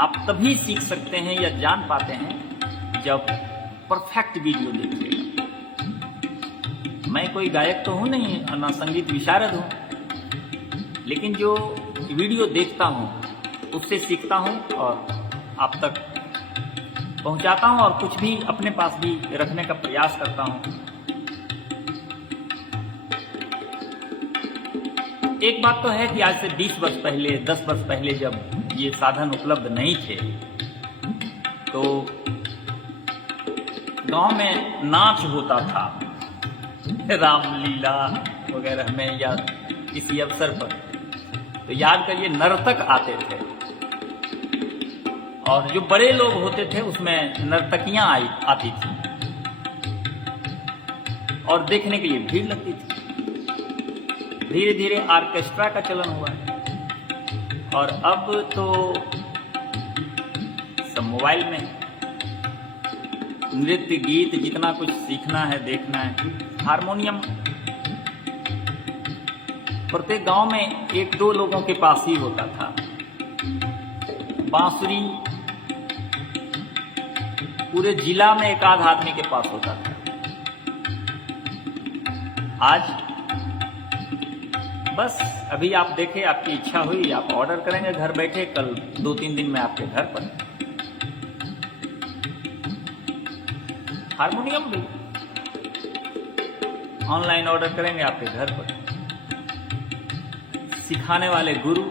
आप तभी सीख सकते हैं या जान पाते हैं जब परफेक्ट वीडियो देखिएगा। मैं कोई गायक तो हूँ नहीं, ना संगीत विशारद हूँ, लेकिन जो वीडियो देखता हूँ उससे सीखता हूँ और आप तक पहुँचाता हूँ और कुछ भी अपने पास भी रखने का प्रयास करता हूँ। एक बात तो है कि आज से 20 वर्ष पहले, 10 वर्ष पहले जब ये साधन उपलब्ध नहीं थे तो गांव में नाच होता था, रामलीला वगैरह में या किसी अवसर पर। तो याद करिए, नर्तक आते थे और जो बड़े लोग होते थे उसमें नर्तकियां आती थी और देखने के लिए भीड़ लगती थी। धीरे धीरे ऑर्केस्ट्रा का चलन हुआ और अब तो सब मोबाइल में नृत्य गीत, जितना कुछ सीखना है देखना है। हारमोनियम प्रत्येक गांव में 1-2 लोगों के पास ही होता था। बांसुरी पूरे जिला में 1 आध आदमी के पास होता था। आज बस अभी आप देखें, आपकी इच्छा हुई, आप ऑर्डर करेंगे घर बैठे, कल 2-3 दिन में आपके घर पर। हारमोनियम भी ऑनलाइन ऑर्डर करेंगे आपके घर पर। सिखाने वाले गुरु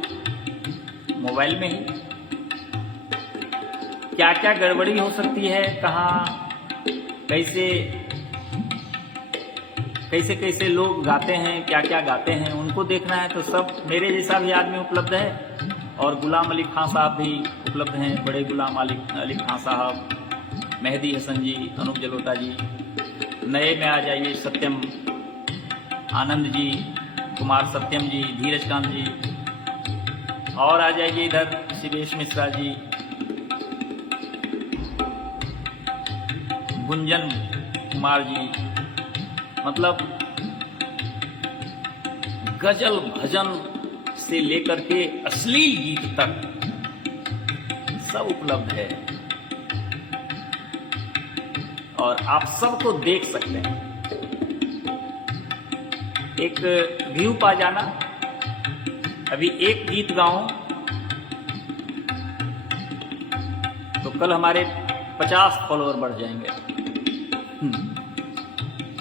मोबाइल में ही। क्या क्या गड़बड़ी हो सकती है, कहाँ कैसे कैसे कैसे लोग गाते हैं, क्या क्या गाते हैं, उनको देखना है तो सब मेरे जैसा भी आदमी उपलब्ध है, और गुलाम अली खां साहब भी उपलब्ध हैं, बड़े गुलाम अली खां साहब, मेहदी हसन जी, अनूप जलोटा जी। नए में आ जाइए सत्यम आनंद जी, कुमार सत्यम जी, धीरज कांत जी, और आ जाइए इधर शिवेश मिश्रा जी, गुंजन कुमार जी। मतलब गजल भजन से लेकर के अश्लील गीत तक सब उपलब्ध है, और आप सबको देख सकते हैं। एक व्यू पा जाना, अभी एक गीत गाऊं तो कल हमारे 50 फॉलोअर बढ़ जाएंगे।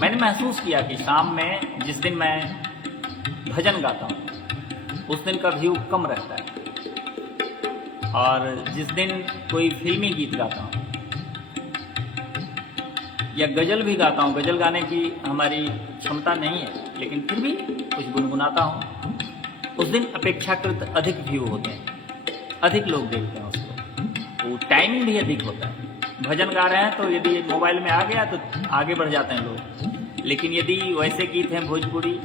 मैंने महसूस किया कि शाम में जिस दिन मैं भजन गाता हूं उस दिन का व्यू कम रहता है, और जिस दिन कोई फिल्मी गीत गाता हूं या गजल भी गाता हूं, गजल गाने की हमारी क्षमता नहीं है लेकिन फिर भी कुछ गुनगुनाता हूं, उस दिन अपेक्षाकृत अधिक व्यू होते हैं, अधिक लोग देखते हैं उसको, वो टाइमिंग भी अधिक होता है। भजन गा रहे हैं तो यदि मोबाइल में आ गया तो आगे बढ़ जाते हैं लोग, लेकिन यदि वैसे गीत हैं भोजपुरी,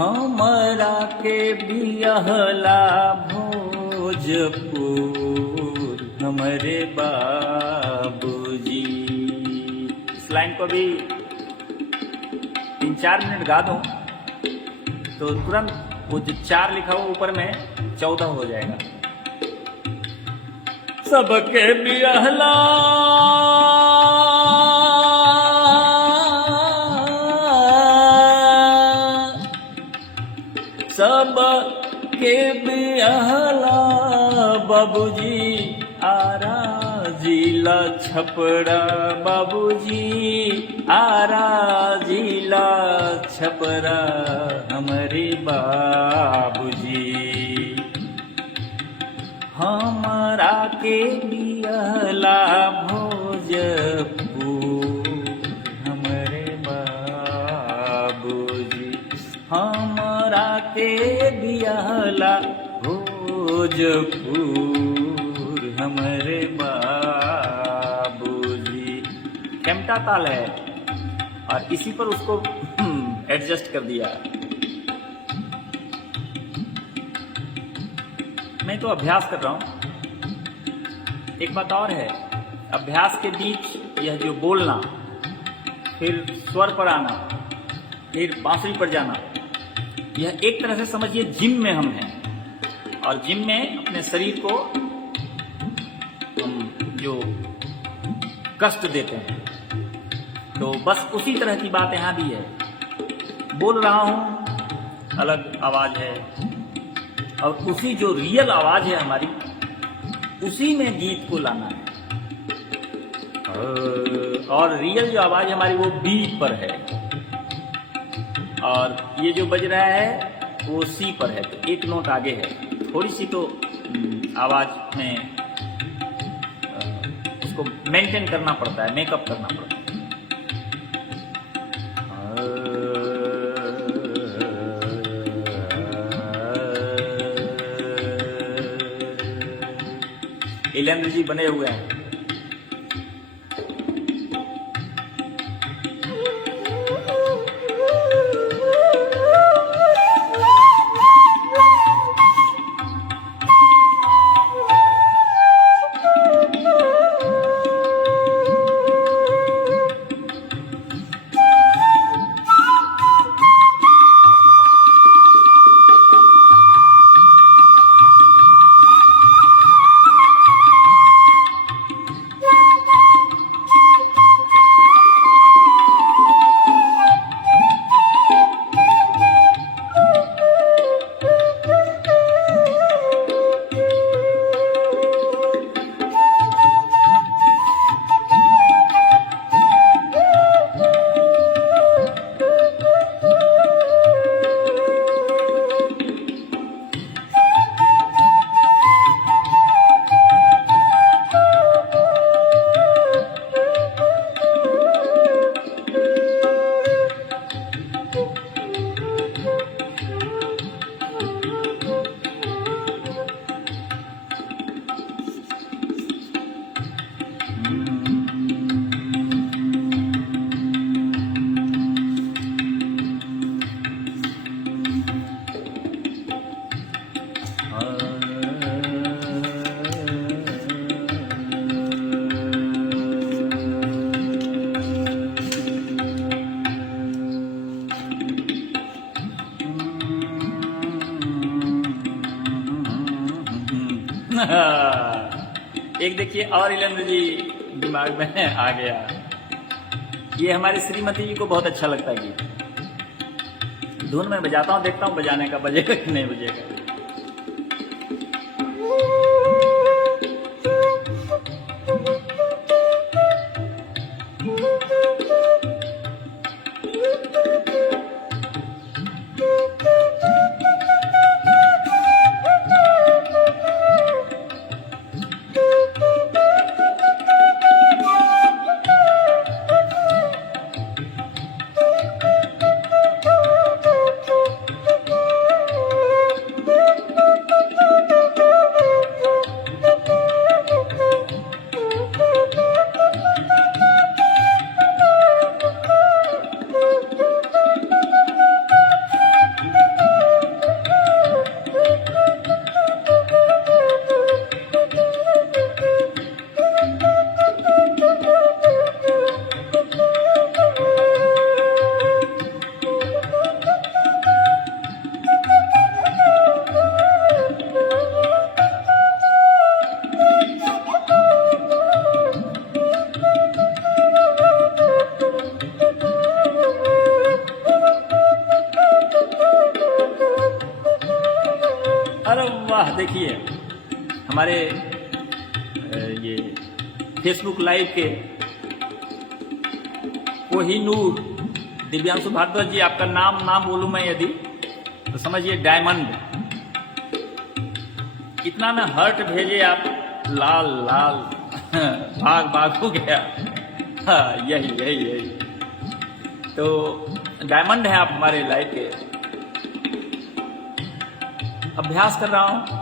हमरा के बियहला भोजपुर हमरे बाबूजी। इस लाइन को भी 3-4 मिनट गा दूं तो तुरंत वो जो 4 लिखा हुआ ऊपर में 14 हो जाएगा। सबके बियहला सब के बियहला बाबूजी, आरा जिला छपरा बाबूजी, आरा जिला छपरा हमारे बाबूजी। हमारा के बियहला भोजपुर हमारे बाबूजी, हमारा के बियहला भोजपुर हमारे बाबूजी। खेमटा ताल है और इसी पर उसको एडजस्ट कर दिया। मैं तो अभ्यास कर रहा हूं। एक बात और है, अभ्यास के बीच यह जो बोलना, फिर स्वर पर आना, फिर बांसुरी पर जाना, यह एक तरह से समझिए जिम में हम हैं, और जिम में अपने शरीर को हम जो कष्ट देते हैं, तो बस उसी तरह की बात यहाँ भी है। बोल रहा हूँ, अलग आवाज है, और उसी जो रियल आवाज है हमारी, उसी में गीत को लाना है। और रियल जो आवाज है हमारी वो बी पर है, और ये जो बज रहा है वो सी पर है, तो एक नोट आगे है। थोड़ी सी तो आवाज में उसको मेंटेन करना पड़ता है, मेकअप करना पड़ता है। इलेंद्र जी बने हुए हैं। एक देखिए और इलेंद्र जी दिमाग में आ गया, ये हमारी श्रीमती जी को बहुत अच्छा लगता है गीत। धुन में बजाता हूँ, देखता हूँ बजाने का बजेगा कि नहीं बजेगा। अरे वाह, देखिए हमारे ये फेसबुक लाइव के कोहिनूर दिव्यांशु भारद्वाज जी, आपका नाम बोलूं मैं यदि तो समझिए डायमंड। कितना ना हर्ट भेजे आप, लाल लाल भाग हो गया। हाँ, यही तो डायमंड है आप हमारे लाइव के। अभ्यास कर रहा हूं।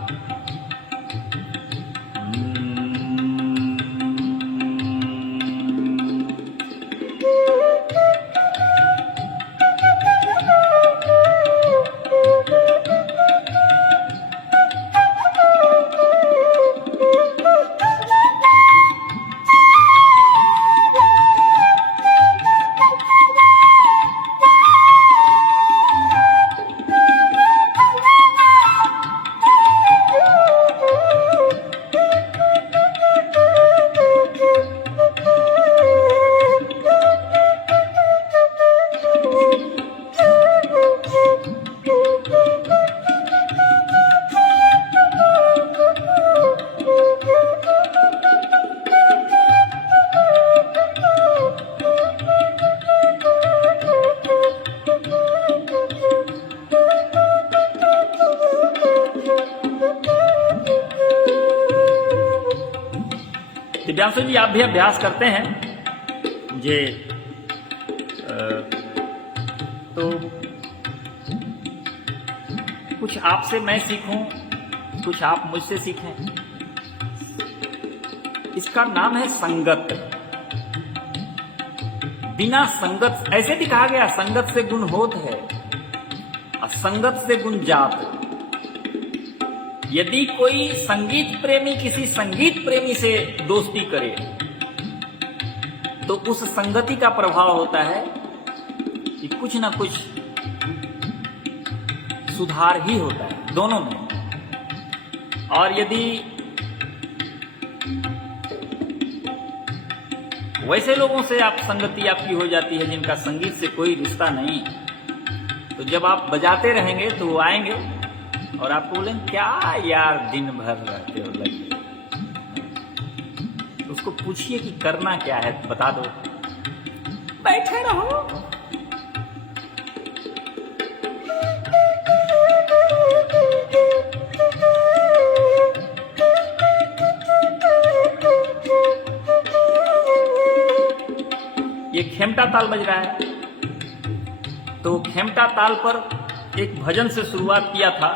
दिव्यांशु जी, आप भी अभ्यास करते हैं मुझे तो कुछ आपसे मैं सीखूं, कुछ आप मुझसे सीखें। इसका नाम है संगत। बिना संगत, ऐसे भी कहा गया संगत से गुण होत है, असंगत से गुण जात। यदि कोई संगीत प्रेमी किसी संगीत प्रेमी से दोस्ती करे तो उस संगति का प्रभाव होता है कि कुछ ना कुछ सुधार ही होता है दोनों में। और यदि वैसे लोगों से आप संगति आपकी हो जाती है जिनका संगीत से कोई रिश्ता नहीं, तो जब आप बजाते रहेंगे तो वो आएंगे और आपको बोलेंगे क्या यार दिन भर रहते हो लगे। उसको पूछिए कि करना क्या है, बता दो। बैठे रहो। ये खेमटा ताल बज रहा है। तो खेमटा ताल पर एक भजन से शुरुआत किया था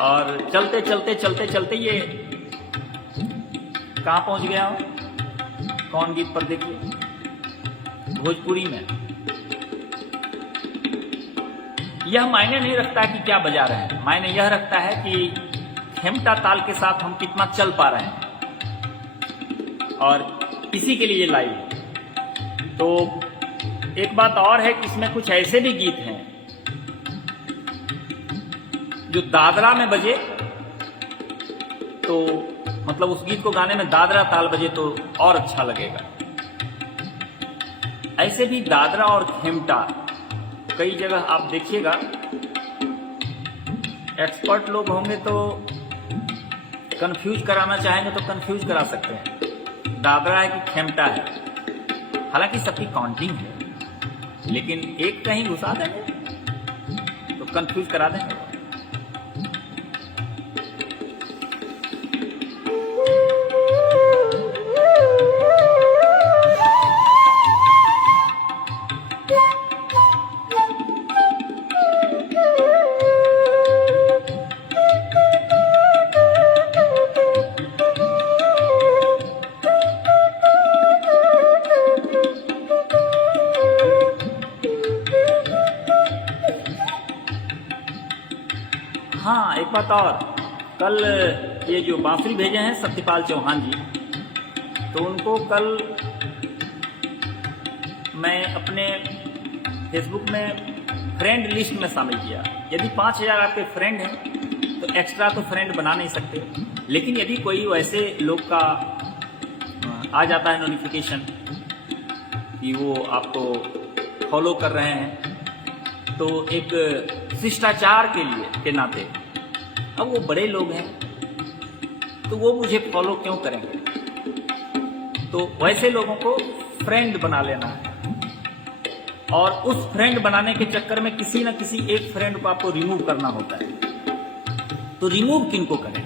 और चलते चलते ये कहां पहुंच गया हूं, कौन गीत पर देखिए, भोजपुरी में। यह मायने नहीं रखता कि क्या बजा रहे हैं, मायने यह रखता है कि खेमटा ताल के साथ हम कितना चल पा रहे हैं, और इसी के लिए लाइव। तो एक बात और है कि इसमें कुछ ऐसे भी गीत हैं जो दादरा में बजे तो मतलब उस गीत को गाने में दादरा ताल बजे तो और अच्छा लगेगा। ऐसे भी दादरा और खेमटा कई जगह आप देखिएगा, एक्सपर्ट लोग होंगे तो कंफ्यूज कराना चाहेंगे तो कंफ्यूज करा सकते हैं, दादरा है कि खेमटा है। हालांकि सबकी काउंटिंग है, लेकिन एक कहीं घुसा देंगे तो कंफ्यूज करा देंगे। हाँ, एक बात और, कल ये जो बांसुरी भेजे हैं सत्यपाल चौहान जी, तो उनको कल मैं अपने फेसबुक में फ्रेंड लिस्ट में शामिल किया। यदि 5000 आपके फ्रेंड हैं तो एक्स्ट्रा तो फ्रेंड बना नहीं सकते, लेकिन यदि कोई वैसे लोग का आ जाता है नोटिफिकेशन कि वो आपको फॉलो कर रहे हैं, तो एक शिष्टाचार के लिए के नाते, अब वो बड़े लोग हैं तो वो मुझे फॉलो क्यों करेंगे, तो वैसे लोगों को फ्रेंड बना लेना है। और उस फ्रेंड बनाने के चक्कर में किसी न किसी एक फ्रेंड को आपको रिमूव करना होता है। तो रिमूव किनको करें?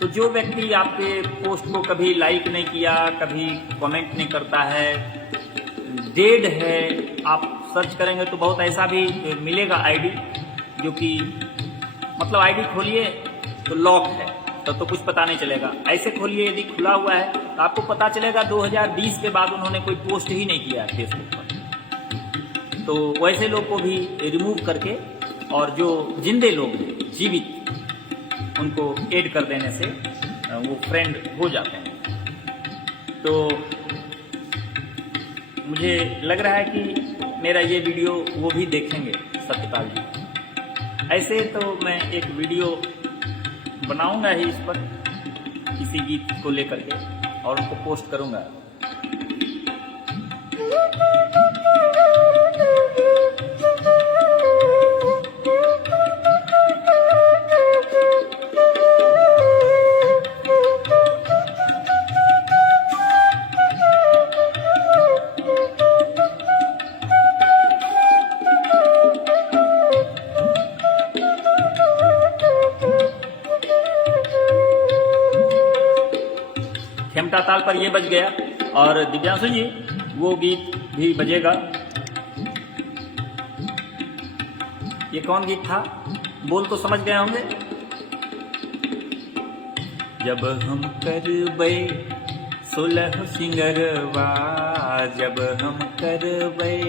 तो जो व्यक्ति आपके पोस्ट को कभी लाइक नहीं किया, कभी कमेंट नहीं करता है, डेड है, आप सर्च करेंगे तो बहुत ऐसा भी मिलेगा आईडी जो कि मतलब आईडी खोलिए तो लॉक है, तो कुछ पता नहीं चलेगा। ऐसे खोलिए यदि खुला हुआ है तो आपको पता चलेगा 2020 के बाद उन्होंने कोई पोस्ट ही नहीं किया है फेसबुक पर। तो वैसे लोग को भी रिमूव करके, और जो जिंदे लोग हैं जीवित, उनको ऐड कर देने से वो फ्रेंड हो जाते हैं। तो मुझे लग रहा है कि मेरा ये वीडियो वो भी देखेंगे सत्यपाल जी। ऐसे तो मैं एक वीडियो बनाऊंगा ही इस पर, किसी गीत को लेकर के, और उनको पोस्ट करूंगा। खेमटा ताल पर ये बज गया, और दिव्यांशु जी वो गीत भी बजेगा। ये कौन गीत था? बोल तो समझ गए होंगे। जब हम करबै सोलह सिंगरवा, जब हम करबै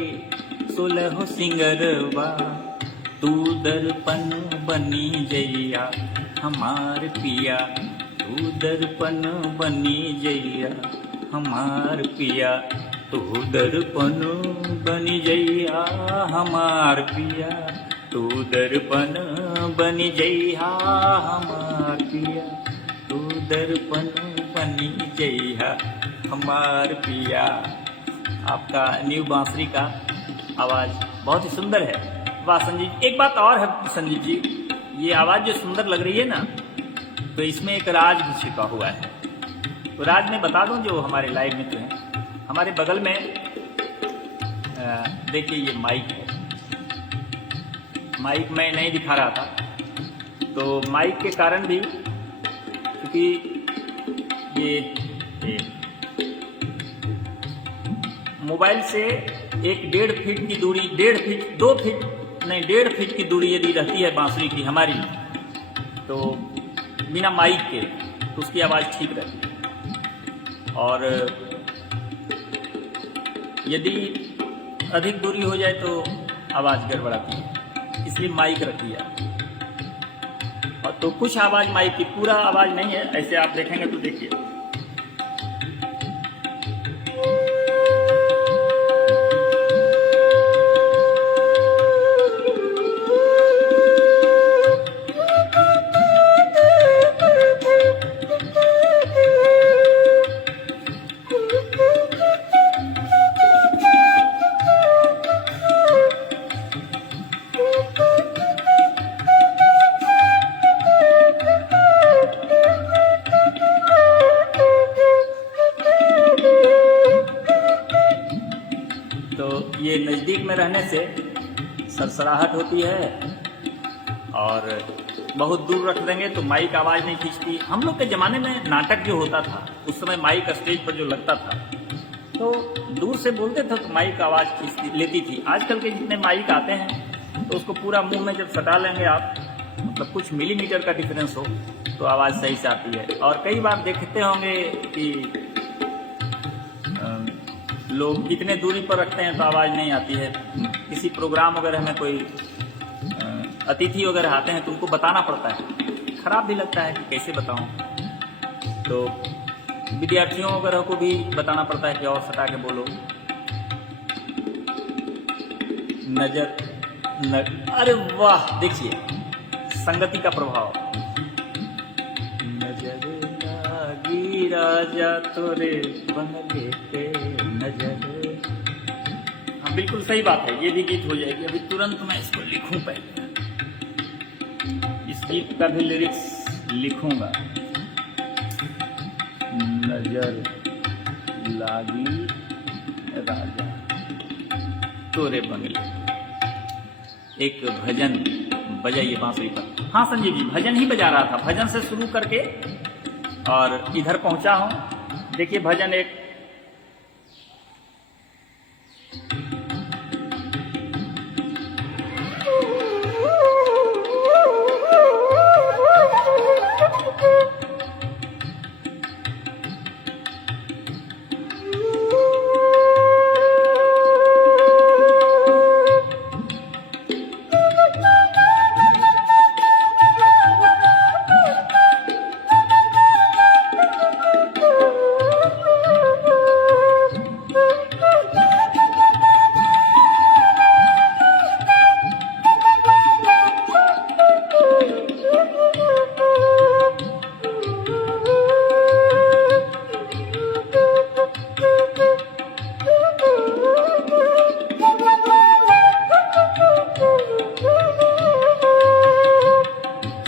सोलह सिंगरवा, तू दर्पण बनी जइया हमार पिया, तू दर्पण बनी जइया हमार पिया, तू दर्पण बनी जइया हमार पिया, तू दर्पण बनी जइया हमार पिया, तू दर्पण बनी जइया हमार पिया। आपका न्यू बांसुरी का आवाज़ बहुत ही सुंदर है। वाह संजीव, एक बात और है संजीव जी, ये आवाज़ जो सुंदर लग रही है ना, तो इसमें एक राज भी छिपा हुआ है। तो राज मैं बता दूं जो हमारे लाइव मित्र हैं, हमारे बगल में देखिए ये माइक है। माइक मैं नहीं दिखा रहा था, तो माइक के कारण भी, क्योंकि ये मोबाइल से एक 1.5 फीट की दूरी, 1.5 फीट 2 फीट नहीं 1.5 फीट की दूरी यदि रहती है बांसुरी की हमारी, तो बिना माइक के, तो उसकी आवाज़ ठीक रहती है। और यदि अधिक दूरी हो जाए तो आवाज़ गड़बड़ाती है, इसलिए माइक रख दिया। और तो कुछ आवाज़ माइक की, पूरा आवाज़ नहीं है, ऐसे आप देखेंगे तो देखिए। सरसराहट होती है, और बहुत दूर रख देंगे तो माइक आवाज़ नहीं खींचती। हम लोग के ज़माने में नाटक जो होता था उस समय माइक स्टेज पर जो लगता था तो दूर से बोलते थे तो माइक आवाज़ खींचती लेती थी। आजकल के जितने माइक आते हैं तो उसको पूरा मुंह में जब सटा लेंगे आप, मतलब कुछ मिलीमीटर का डिफरेंस हो तो आवाज़ सही से आती है। और कई बार देखते होंगे कि लोग कितने दूरी पर रखते हैं तो आवाज़ नहीं आती है। किसी प्रोग्राम वगैरह में कोई अतिथि वगैरह आते हैं तो उनको बताना पड़ता है, खराब भी लगता है कि कैसे बताऊं। तो विद्यार्थियों वगैरह को भी बताना पड़ता है कि और सटा के बोलो। अरे वाह, देखिए संगति का प्रभाव। नजर लागी राजा तोरे बंगले पे नजर। हाँ बिल्कुल सही बात है, ये भी गीत हो जाएगी। अभी तुरंत मैं इसको लिखूं, पहले इस गीत का भी लिरिक्स लिखूंगा। नजर लागी राजा तोरे बंगले। एक भजन बजाइए बांसुरी पर। हाँ संजीव जी, भजन ही बजा रहा था, भजन से शुरू करके और इधर पहुंचा हूं। देखिए भजन एक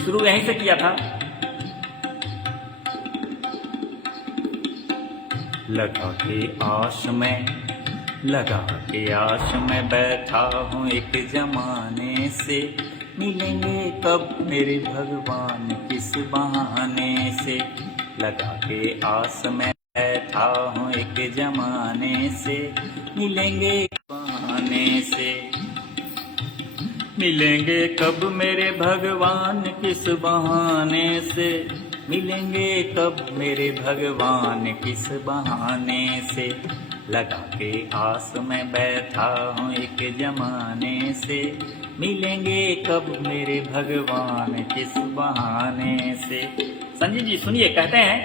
शुरू यहीं से किया था। लगा के आश में बैठा हूँ एक जमाने से, मिलेंगे कब मेरे भगवान किस बहाने से। लगा के आस में बैठा हूँ एक जमाने से, मिलेंगे बहाने से। मिलेंगे कब मेरे भगवान किस बहाने से, मिलेंगे कब मेरे भगवान किस बहाने से। लगा के आस में बैठा हूँ एक जमाने से, मिलेंगे कब मेरे भगवान किस बहाने से। संजीव जी सुनिए, कहते हैं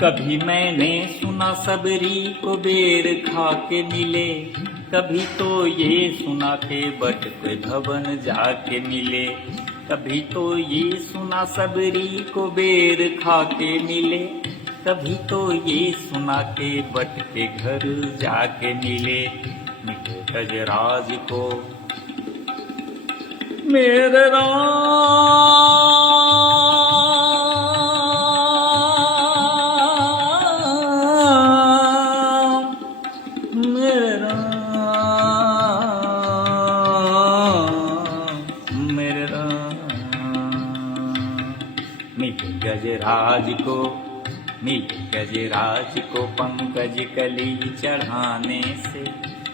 कभी मैंने सुना सबरी को बेर खा के मिले, कभी तो ये सुना के बट पे भवन जाके मिले। कभी तो ये सुना सबरी को बेर खा के मिले, कभी तो ये सुना के बट के घर जाके मिले। मिले गजराज को मेरे मिले गजराज को पंकज कली चढ़ाने से,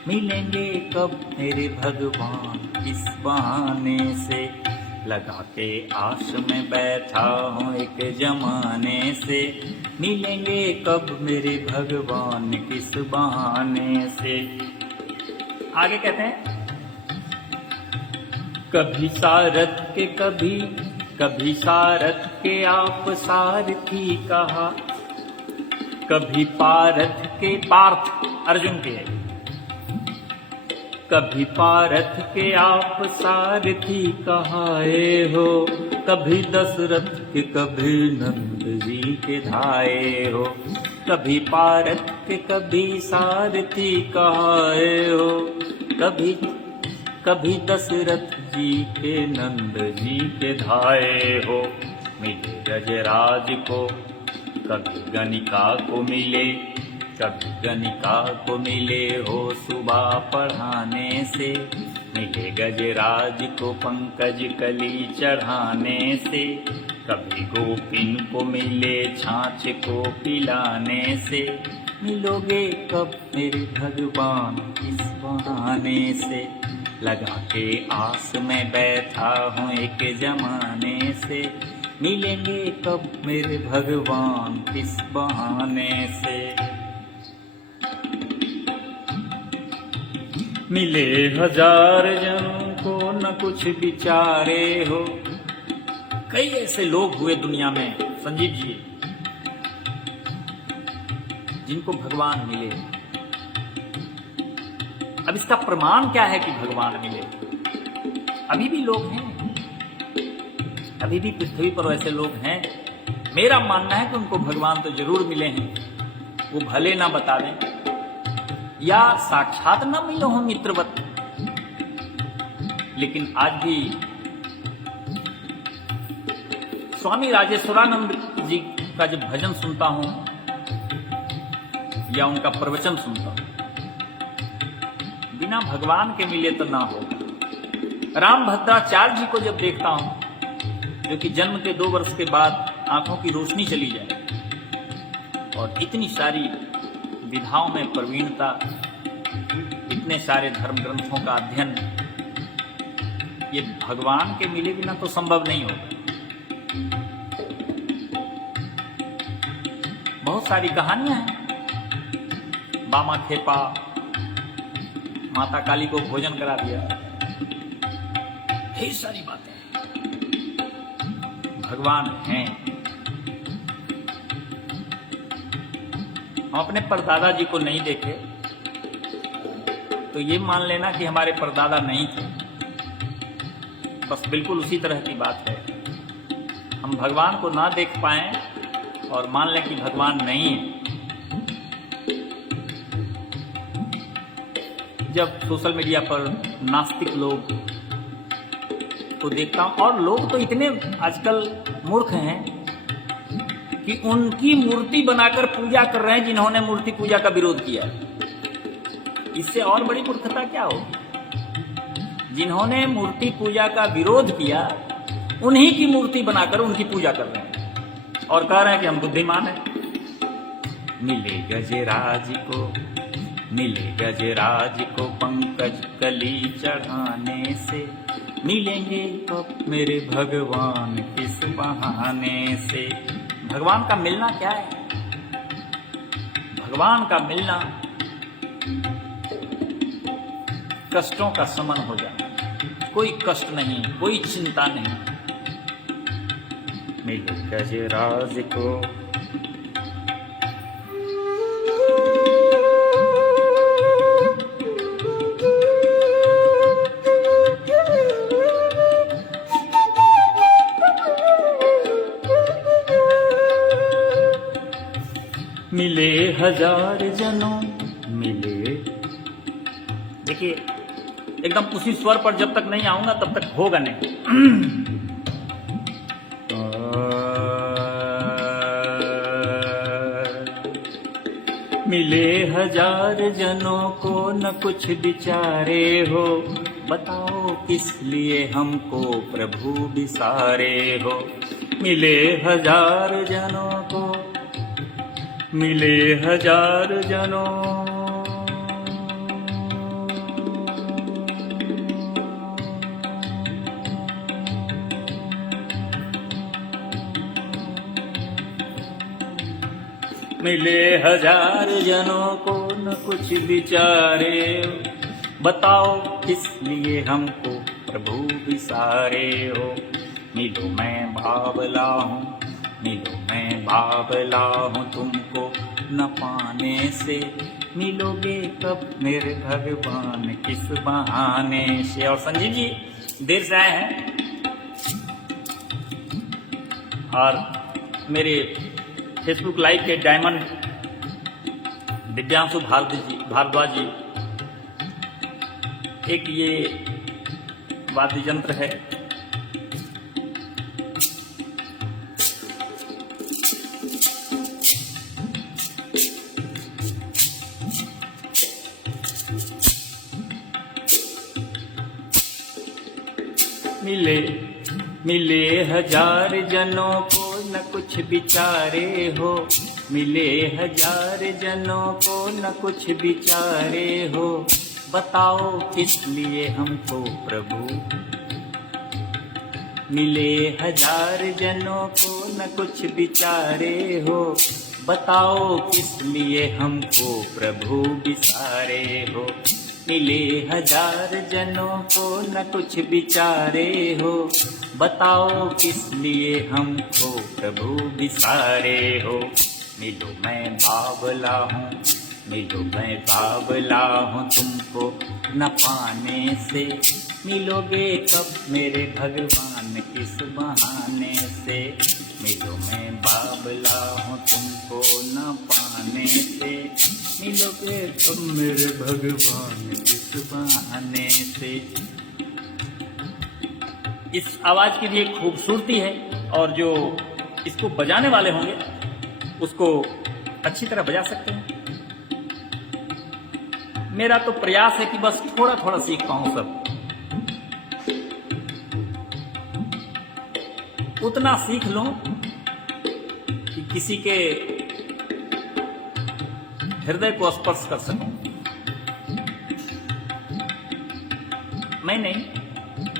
मिलेंगे कब मेरे भगवान किस बहाने से। लगा के आस में बैठा हूँ एक जमाने से, मिलेंगे कब मेरे भगवान किस बहाने से। आगे कहते हैं कभी सारथ के कभी सारथ के आप सारथी कहा, कभी पारथ के पार्थ अर्जुन के, कभी पारथ के आप सारथी कहाए हो। कभी दशरथ के कभी नंद जी के धाये हो, कभी पारथ के कभी सारथी कहाए हो। कभी दशरथ जी के नंद जी के धाये हो। मिले गजराज को कभी गणिका को मिले, कभी गणिका को मिले हो सुबह पढ़ाने से, मिले गजराज को पंकज कली चढ़ाने से, कभी गोपिन को मिले छाछ को पिलाने से, मिलोगे कब मेरे भगवान इस बहाने से, लगा के आस में बैठा हूँ एक जमाने से, मिलेंगे कब मेरे भगवान इस बहाने से। मिले हजार जनों को न कुछ बिचारे हो। कई ऐसे लोग हुए दुनिया में संजीव जी जिनको भगवान मिले। अब इसका प्रमाण क्या है कि भगवान मिले? अभी भी लोग हैं, अभी भी पृथ्वी पर ऐसे लोग हैं। मेरा मानना है कि उनको भगवान तो जरूर मिले हैं, वो भले ना बता दें या साक्षात ना मिले हो मित्रवत, लेकिन आज भी स्वामी राजेश्वरानंद जी का जब भजन सुनता हूं या उनका प्रवचन सुनता हूं, बिना भगवान के मिले तो ना हो। राम भद्राचार्य जी को जब देखता हूं, जो कि जन्म के 2 वर्ष के बाद आंखों की रोशनी चली जाए और इतनी सारी विधाओं में प्रवीणता, इतने सारे धर्म ग्रंथों का अध्ययन, ये भगवान के मिले बिना तो संभव नहीं होगा। बहुत सारी कहानियां हैं। बामा खेपा, माता काली को भोजन करा दिया, ढेर सारी बातें हैं। भगवान हैं। हम अपने परदादा जी को नहीं देखे तो ये मान लेना कि हमारे परदादा नहीं थे, बस बिल्कुल उसी तरह की बात है। हम भगवान को ना देख पाए और मान लें कि भगवान नहीं है। जब सोशल मीडिया पर नास्तिक लोग को देखता हूं, और लोग तो इतने आजकल मूर्ख हैं कि उनकी मूर्ति बनाकर पूजा कर रहे हैं जिन्होंने मूर्ति पूजा का विरोध किया। इससे और बड़ी मूर्खता क्या होगी? जिन्होंने मूर्ति पूजा का विरोध किया उन्हीं की मूर्ति बनाकर उनकी पूजा कर रहे हैं और कह रहे हैं कि हम बुद्धिमान हैं। मिले गजराज को, मिले गजराज को पंकज कली चढ़ाने से, मिलेंगे कब मेरे भगवान किस बहाने से। भगवान का मिलना क्या है? भगवान का मिलना कष्टों का शमन हो जाना। कोई कष्ट नहीं, कोई चिंता नहीं। मिले गजराज को, मिले हजार जनों मिले। देखिए एकदम उसी स्वर पर जब तक नहीं आऊंगा तब तक होगा नहीं। मिले हजार जनों को न कुछ बिचारे हो, बताओ किस लिए हमको प्रभु बिसारे हो। मिले हजार जनों को, मिले हजार जनों, मिले हजार जनों को न कुछ बिचारे, बताओ किस लिए हमको प्रभु बिसारे हो। मिलो मैं बावला हूँ, मिलो मैं बावला हूँ, तुमको न पाने से, मिलोगे कब मेरे भगवान किस बहाने से। और संजीव जी देर से आए हैं और मेरे फेसबुक लाइव के डायमंड दिव्यांशु भारद्वाज जी, एक ये वाद्य यंत्र है, मिले मिले हजार जनों को न कुछ बिचारे हो, मिले हजार जनों को न कुछ बिचारे हो, बताओ किस लिए हमको प्रभु। मिले हजार जनों को न कुछ बिचारे हो, बताओ किस लिए हमको प्रभु बिसारे हो। मिले हजार जनों को न कुछ बिचारे हो, बताओ किस लिए हमको प्रभु बिसारे हो। मिलो मैं बावला हूँ, मिलो मैं बावला हूँ, तुमको न पाने से मिलोगे कब मेरे भगवान किस बहाने से। मिलो मैं बावला हूँ, तुमको न पाने से मिलोगे कब मेरे भगवान किस बहाने से। इस आवाज की भी एक खूबसूरती है और जो इसको बजाने वाले होंगे उसको अच्छी तरह बजा सकते हैं। मेरा तो प्रयास है कि बस थोड़ा थोड़ा सीख पाऊं सब, उतना सीख लूं कि किसी के हृदय को स्पर्श कर सकूं। मैं नहीं,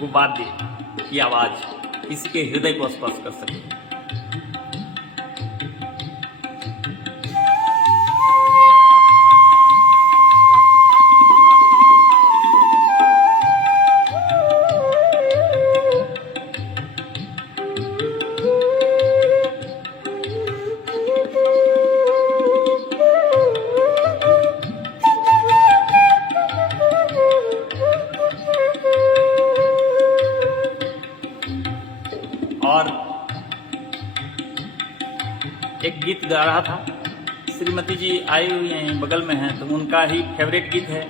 वो वाद्य की आवाज किसी के हृदय को स्पर्श कर सके। और एक गीत गा रहा था, श्रीमती जी आई हुई हैं बगल में हैं, तो उनका ही फेवरेट गीत है।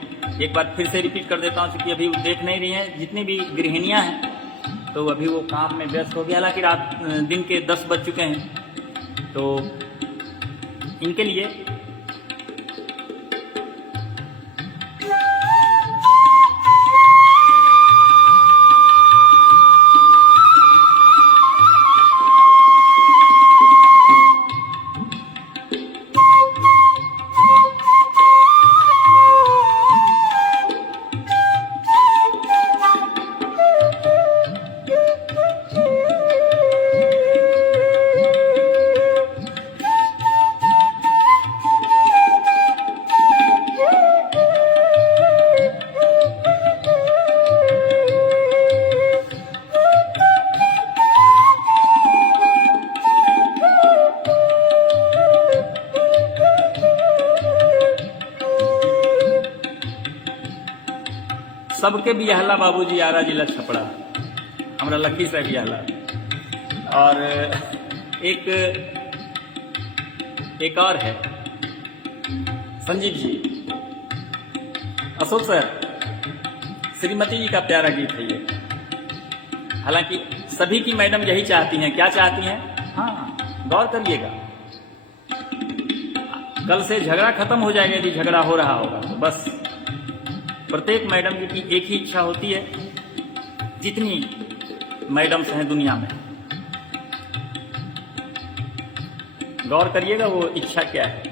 एक बार फिर से रिपीट कर देता हूँ क्योंकि अभी वो देख नहीं रही हैं। जितनी भी गृहिणियाँ हैं तो अभी वो काम में व्यस्त हो गया, हालांकि रात दिन के 10 बज चुके हैं, तो इनके लिए सबके बियाहला बाबूजी आरा जिला छपड़ा, हमारा लखी साहब बियाहला। और एक और है संजीव जी, अशोक सर, श्रीमती जी का प्यारा गीत है ये। हालांकि सभी की मैडम यही चाहती हैं। क्या चाहती हैं? हाँ, गौर करिएगा, कल से झगड़ा खत्म हो जाएगा यदि झगड़ा हो रहा होगा तो। बस प्रत्येक मैडम की एक ही इच्छा होती है, जितनी मैडम्स हैं दुनिया में, गौर करिएगा वो इच्छा क्या है।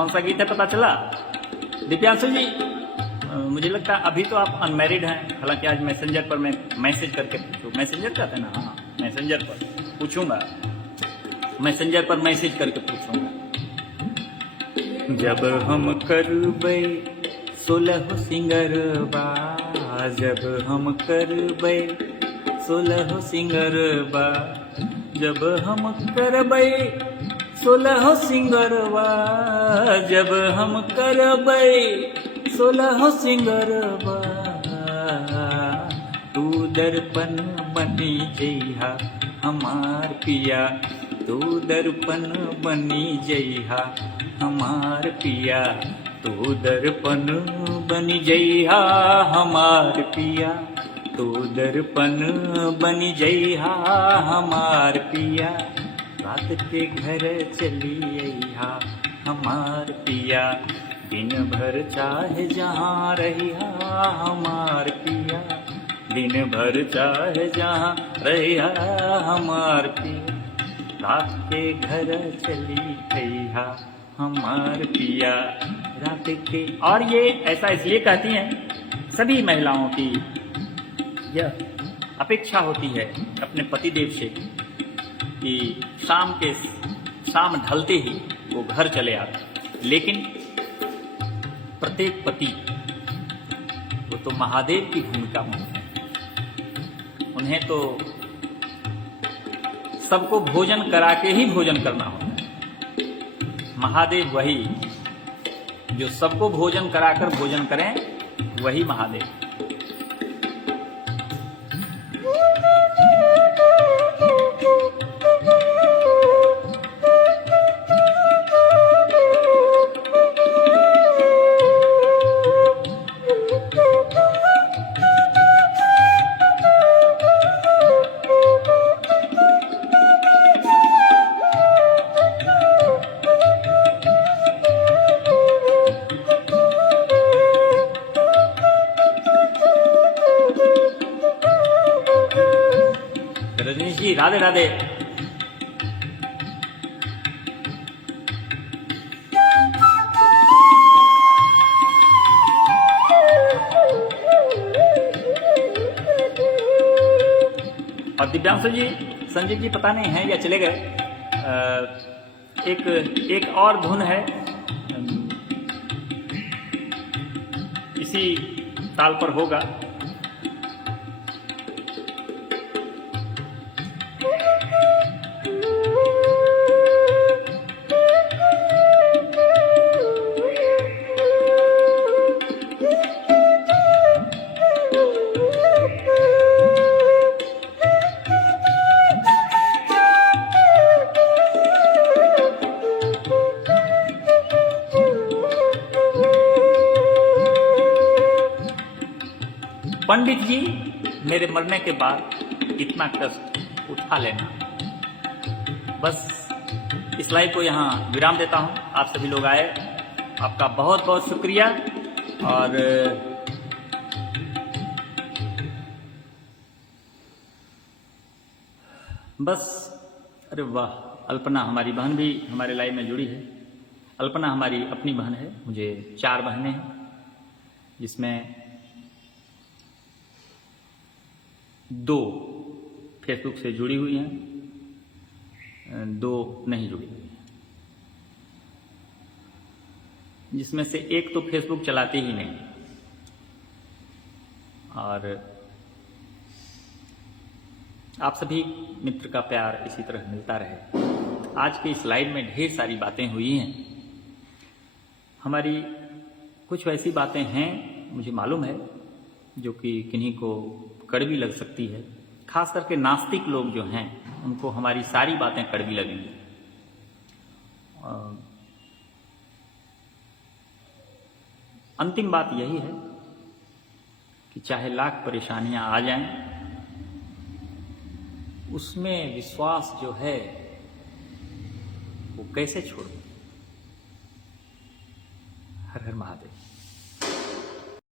कौन सा गीत है पता चला? दिव्यांशु जी, मुझे लगता है अभी तो आप अनमैरिड हैं, हालांकि आज मैसेंजर पर मैं मैसेज करके पूछूँ, मैसेंजर कहते हैं ना, हाँ मैसेंजर पर पूछूंगा, मैसेंजर पर मैसेज करके पूछूंगा। जब हम करबै 16 सिंगरबा, जब हम करबै 16 सिंगरबा, जब हम करबै 16 सिंगरबा, जब हम करबै 16 सिंगरबा, तू दर्पण बनी जइहा हमार पिया, तू दर्पण बनी जइहा हमार पिया, तू दर्पण बनी जइहा हमार पिया, तू दर्पण बनी जइहा हमार पिया, रात के घर चली अइहा हमार पिया, दिन भर चाहे जहाँ रहिया हमार पिया, दिन भर चाहे जहाँ रहिया हमार पिया, रात के घर चली अइहा हमार पिया, रात के। और ये ऐसा इसलिए कहती हैं, सभी महिलाओं की यह अपेक्षा होती है अपने पतिदेव से कि शाम ढलते ही वो घर चले आते, लेकिन प्रत्येक पति वो तो महादेव की भूमिका में होते हैं, उन्हें तो सबको भोजन करा के ही भोजन करना होता है। महादेव वही जो सबको भोजन कराकर भोजन करें, वही महादेव। रजनीश जी राधे राधे। और दिव्यांशु जी, संजय जी पता नहीं है या चले गए, एक और धुन है इसी ताल पर होगा। पंडित जी, मेरे मरने के बाद इतना कष्ट उठा लेना। बस इस लाइव को यहाँ विराम देता हूँ। आप सभी लोग आए, आपका बहुत बहुत शुक्रिया। और बस, अरे वाह, अल्पना हमारी बहन भी हमारे लाइव में जुड़ी है। अल्पना हमारी अपनी बहन है, मुझे 4 बहनें हैं, जिसमें 2 फेसबुक से जुड़ी हुई हैं, 2 नहीं जुड़ी हुई हैं, जिसमें से एक तो फेसबुक चलाती ही नहीं। और आप सभी मित्र का प्यार इसी तरह मिलता रहे। आज के इस लाइव में ढेर सारी बातें हुई हैं। हमारी कुछ ऐसी बातें हैं, मुझे मालूम है, जो कि किन्हीं को कड़वी लग सकती है। खास करके नास्तिक लोग जो हैं, उनको हमारी सारी बातें कड़वी लगेंगी। अंतिम बात यही है कि चाहे लाख परेशानियां आ जाएं, उसमें विश्वास जो है वो कैसे छोड़ दें। हर हर महादेव।